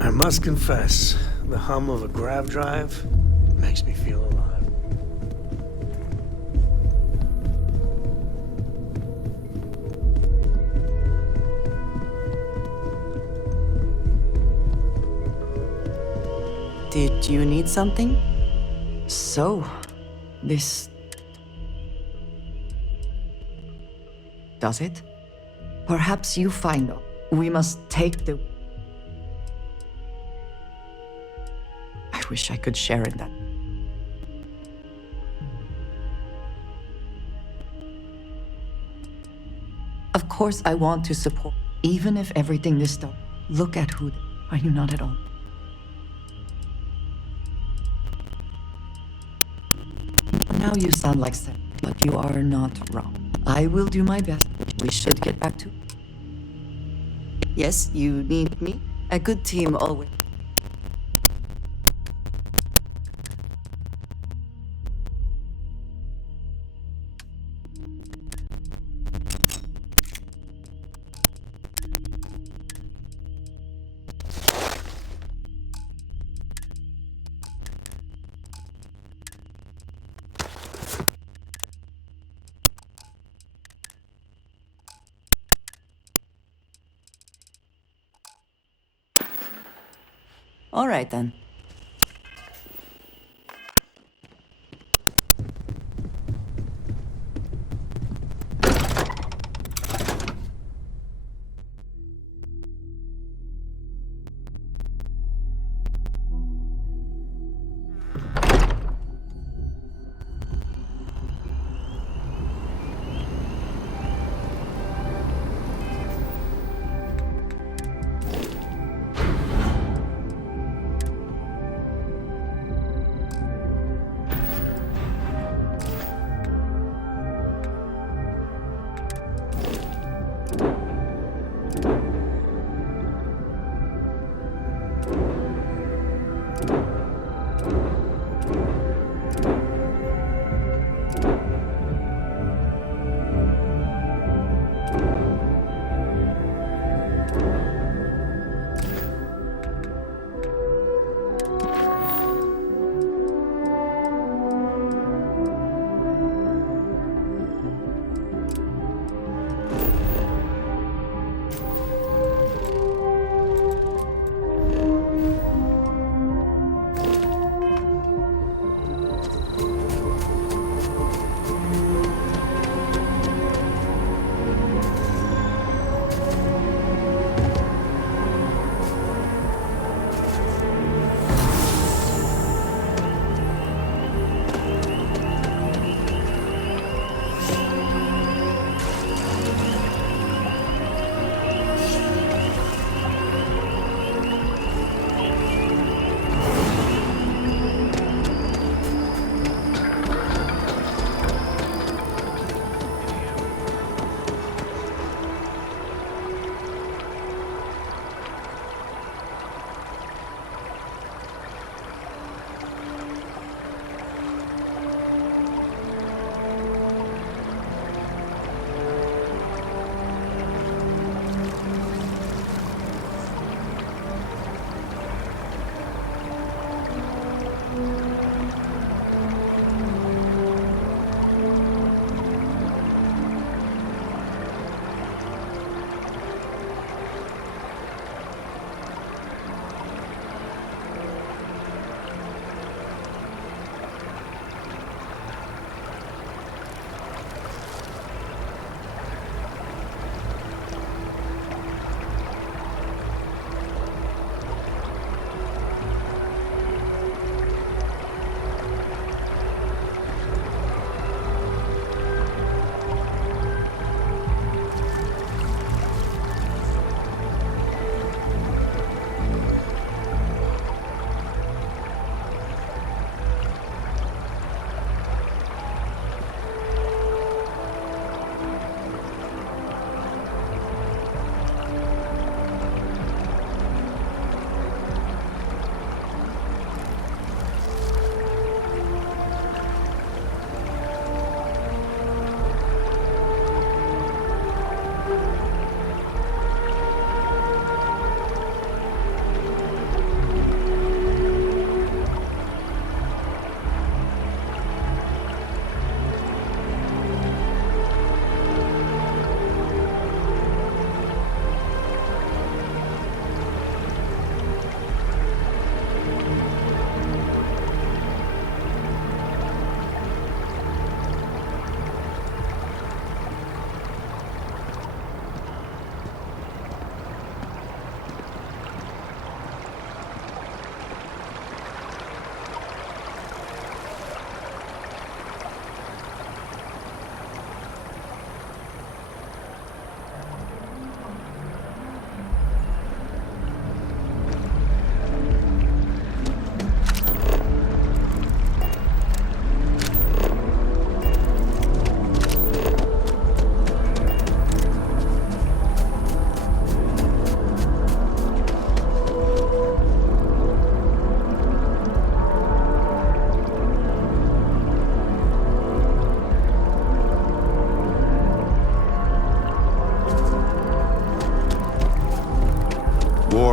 I must confess, the hum of a grav drive makes me feel alive. Did you need something? So, this... does it? Perhaps you find out. We must take the... I wish I could share in that. Of course I want to support, even if everything this stuff. Look at who... Are you not at all? Now you sound like Sam, but you are not wrong. I will do my best. We should get back to... Yes, you need me. A good team always. All right, then.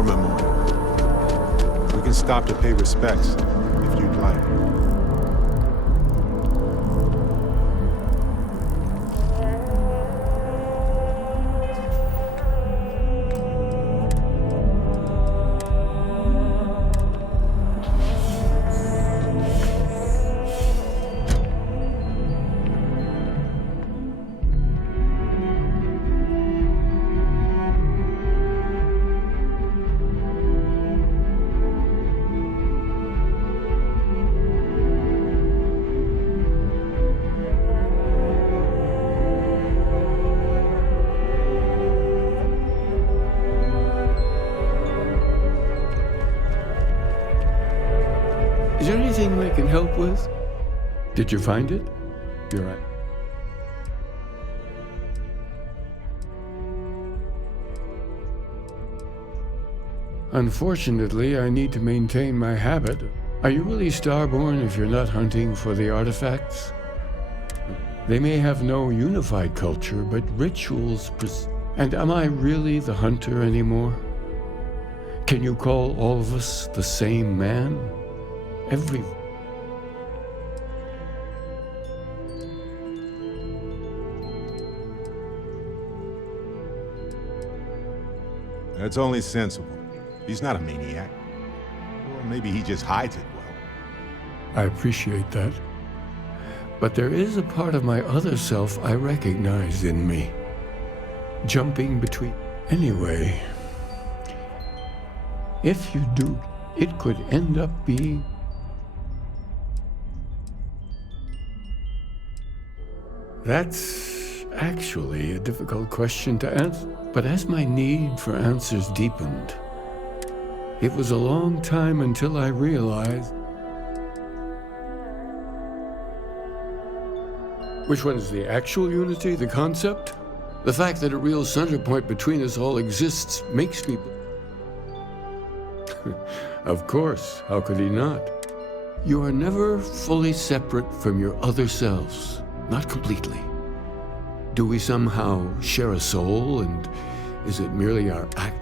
war memorial. We can stop to pay respects if you'd like. Is there anything I can help with? Did you find it? You're right. Unfortunately, I need to maintain my habit. Are you really Starborn if you're not hunting for the artifacts? They may have no unified culture, but rituals and am I really the hunter anymore? Can you call all of us the same man? That's only sensible. He's not a maniac. Or maybe he just hides it well. I appreciate that. But there is a part of my other self I recognize in me. Jumping between... Anyway, if you do, it could end up being... That's actually a difficult question to answer. But as my need for answers deepened, it was a long time until I realized... Which one is the actual unity, the concept? The fact that a real center point between us all exists makes me... Of course, how could he not? You are never fully separate from your other selves. Not completely. Do we somehow share a soul, and is it merely our act?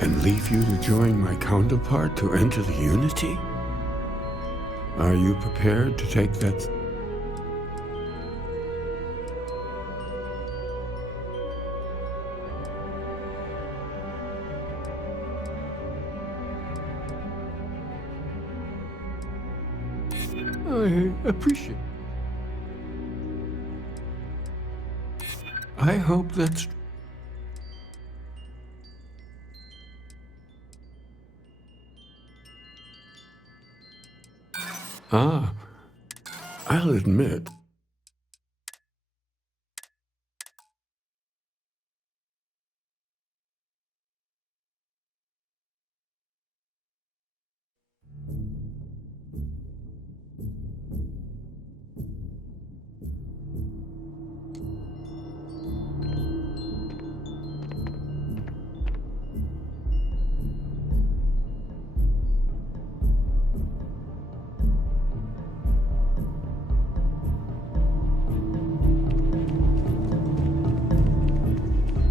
And leave you to join my counterpart to enter the unity? Are you prepared to take that? I appreciate it. I hope that's... I'll admit...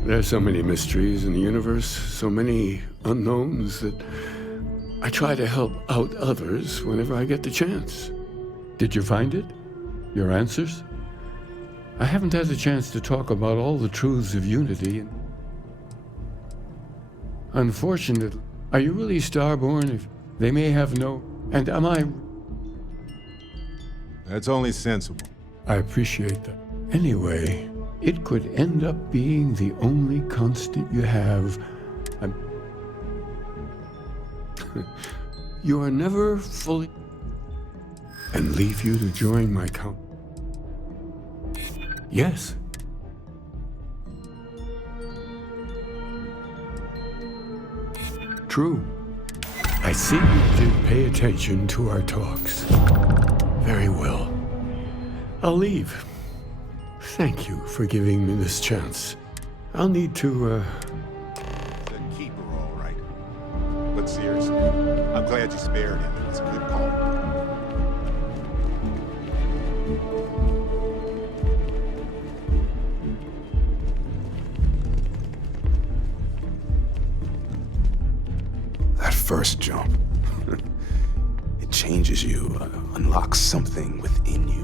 There's so many mysteries in the universe, so many unknowns that I try to help out others whenever I get the chance. Did you find it? Your answers? I haven't had the chance to talk about all the truths of unity. Unfortunately, are you really Starborn if they may have no... And am I... That's only sensible. I appreciate that. Anyway... It could end up being the only constant you have. You are never fully... And leave you to join my count. Yes. True. I see you did pay attention to our talks. Very well. I'll leave. Thank you for giving me this chance. I'll need to, It's a keeper, all right. But seriously, I'm glad you spared him. It's a good call. first jump. It changes you, unlocks something within you.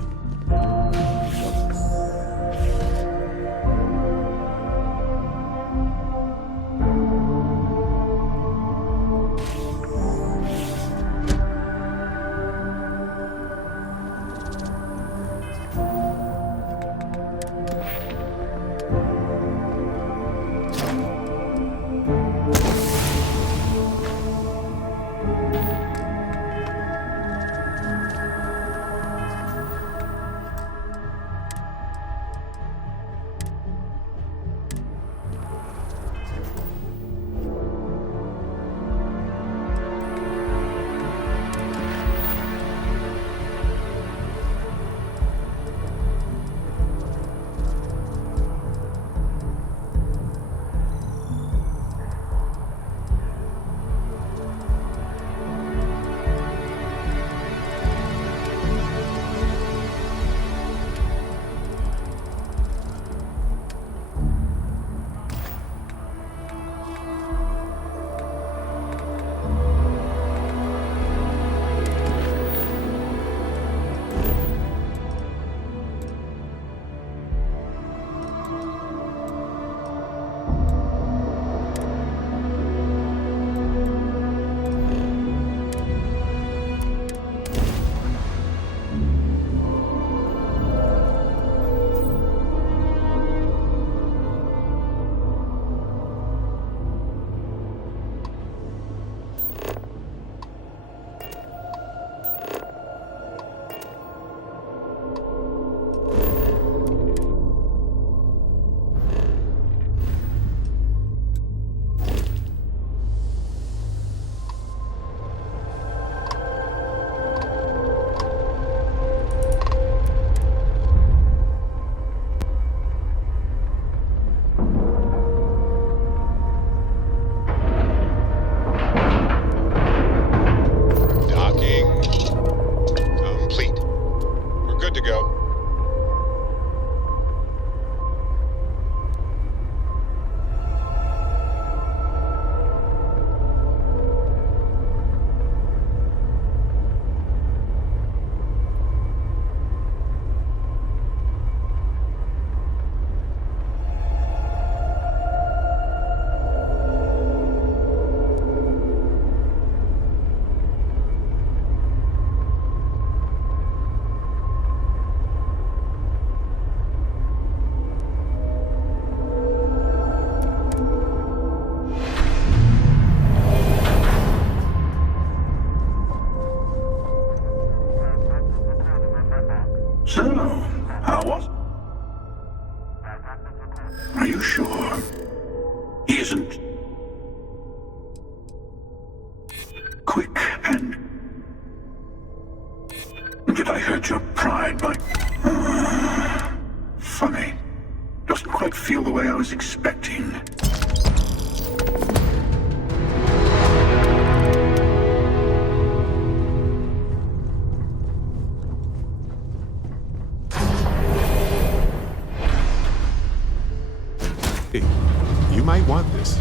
So, how was... Are you sure? He isn't... quick and... Did I hurt your pride by... Funny. Doesn't quite feel the way I was expecting. Hey, you might want this.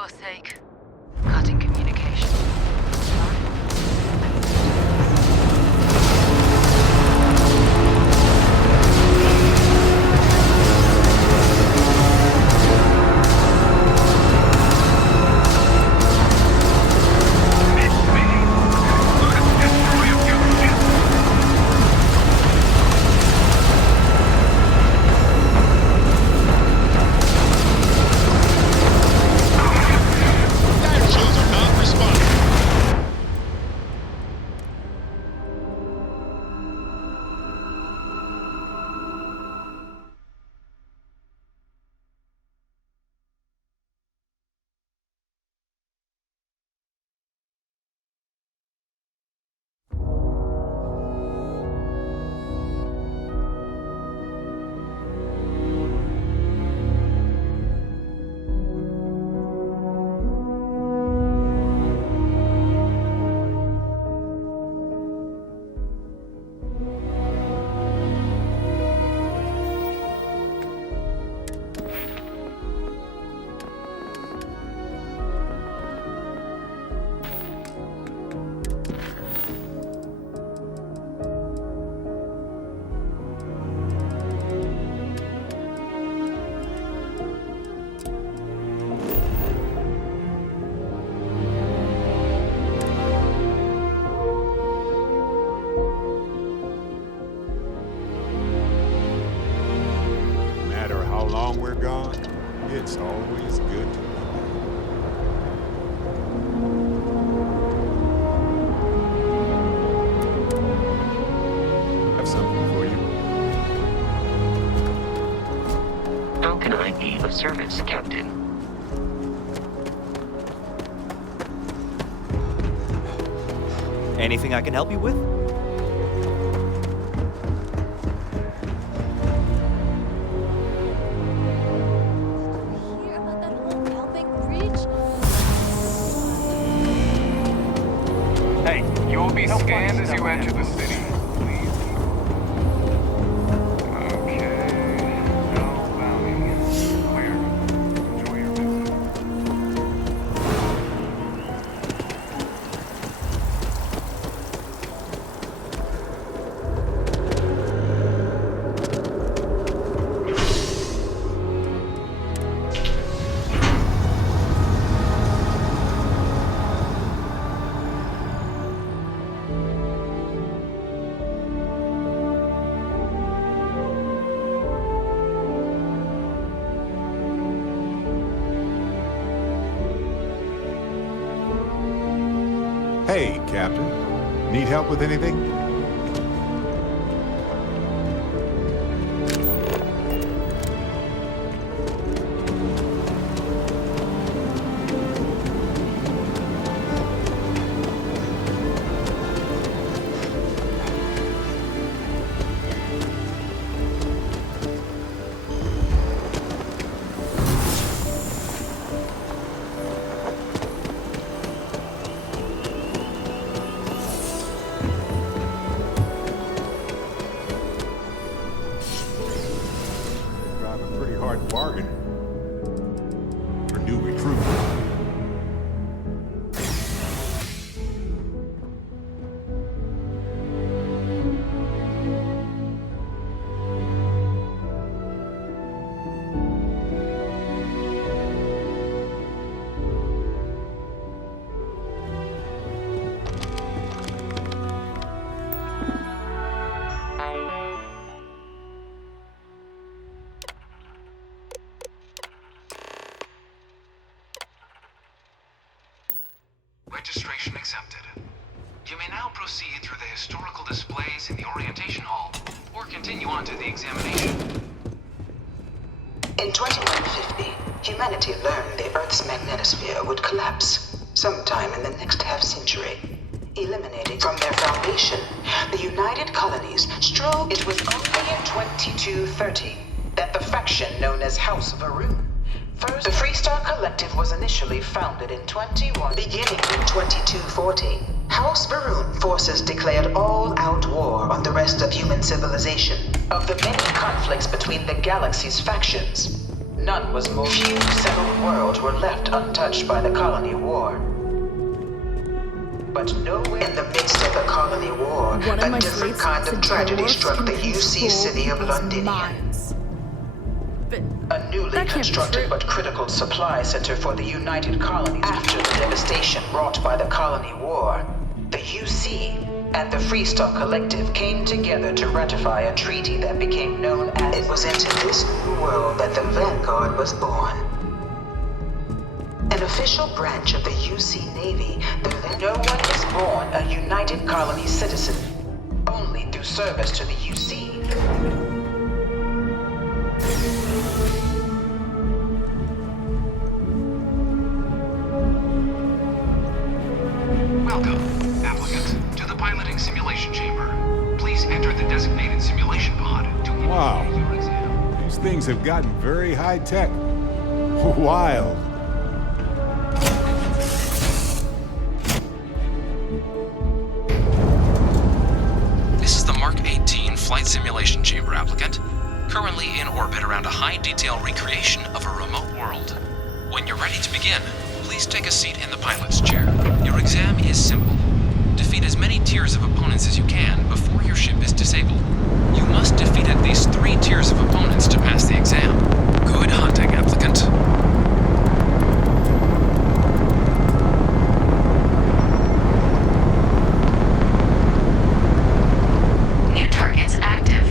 your sake. Cutting communication. It's always good to be back. Have something for you. How can I be of service, Captain? Anything I can help you with? Hey, you will be scanned as you enter the city. Please. Okay. No bounty. Clear. Enjoy your visit. Hey, Captain. Need help with anything? Bargain for new recruits. Registration accepted. You may now proceed through the historical displays in the orientation hall, or continue on to the examination. In 2150, humanity learned the Earth's magnetosphere would collapse sometime in the next half-century, eliminating from their foundation the United Colonies. It was only in 2230 that the faction known as House Varun. First, the Freestar Collective was initially founded in 21, beginning in 2240. House Varun forces declared all-out war on the rest of human civilization. Of the many conflicts between the galaxy's factions, None was more. Few settled worlds were left untouched by the colony war. But nowhere in the midst of the colony war, a different kind of tragedy struck the UC city of Londinium. A newly constructed but critical supply center for the United Colonies. After the devastation wrought by the colony war, the UC and the Freestar Collective came together to ratify a treaty that became known as... It was into this new world that the Vanguard was born. An official branch of the UC Navy, no one is born a United Colony citizen, only through service to the UC. Welcome, applicant, to the piloting simulation chamber. Please enter the designated simulation pod to initiate your exam. These things have gotten very high-tech. Wild. This is the Mark 18 flight simulation chamber, applicant. Currently in orbit around a high-detail recreation of a remote world. When you're ready to begin, please take a seat in the pilot's chair. Your exam is simple. Defeat as many tiers of opponents as you can before your ship is disabled. You must defeat at least 3 tiers of opponents to pass the exam. Good hunting, applicant. New targets active.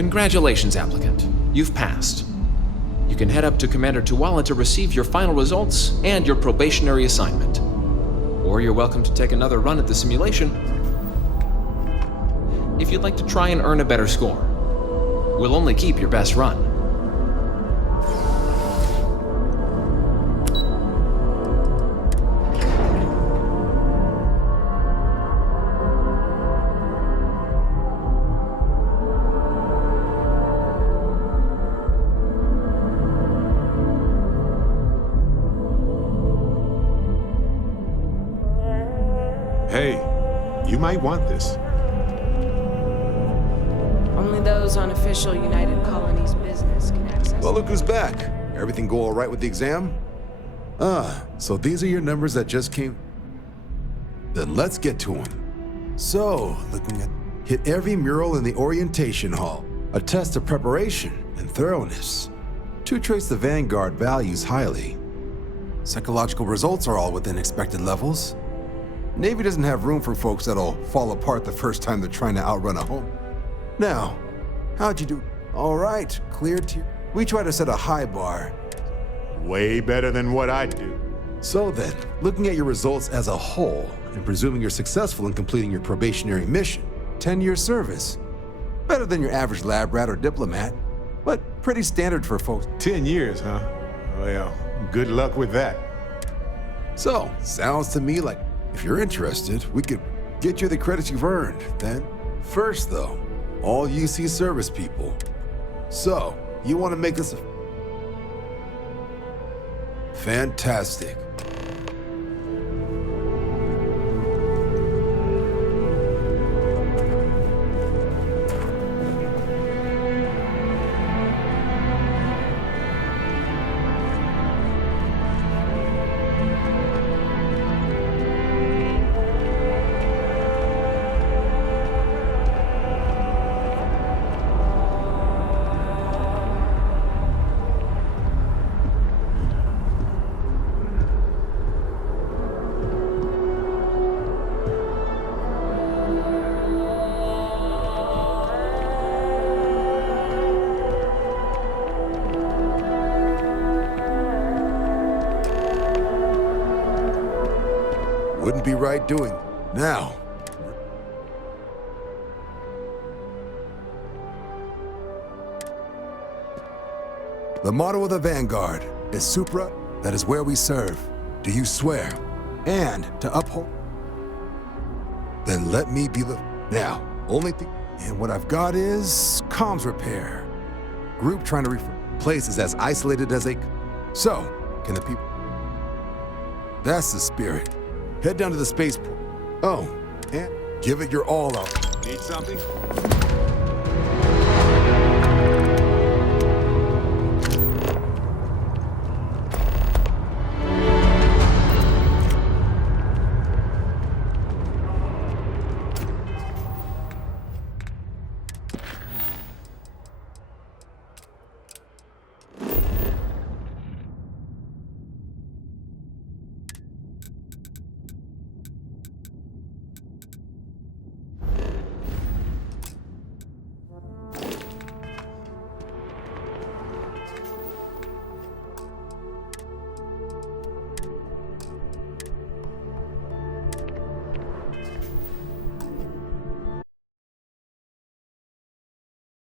Congratulations, applicant. You've passed. You can head up to Commander Tuwala to receive your final results and your probationary assignment. Or you're welcome to take another run at the simulation if you'd like to try and earn a better score. We'll only keep your best run. Hey, you might want this. Only those on official United Colonies business can access. Well, look who's back. Everything go all right with the exam? So these are your numbers that just came. Then let's get to them. So, looking at hit every mural in the orientation hall. A test of preparation and thoroughness. 2 traits the Vanguard values highly. Psychological results are all within expected levels. Navy doesn't have room for folks that'll fall apart the first time they're trying to outrun a home. Now, how'd you do? All right, cleared tier. We try to set a high bar. Way better than what I do. So then, looking at your results as a whole, and presuming you're successful in completing your probationary mission, 10-year service. Better than your average lab rat or diplomat, but pretty standard for folks. 10 years, huh? Well, good luck with that. So, sounds to me like if you're interested, we could get you the credits you've earned. Then, first though, all UC service people. So, you want to make this a... Fantastic. Wouldn't be right doing. Now. The motto of the Vanguard is Supra, that is where we serve. Do you swear? And to uphold? Then let me be the... Now, only thing... And what I've got is... comms repair. Group trying to place is as isolated as they... So, can the people... That's the spirit. Head down to the spaceport. Oh, and give it your all out. Need something?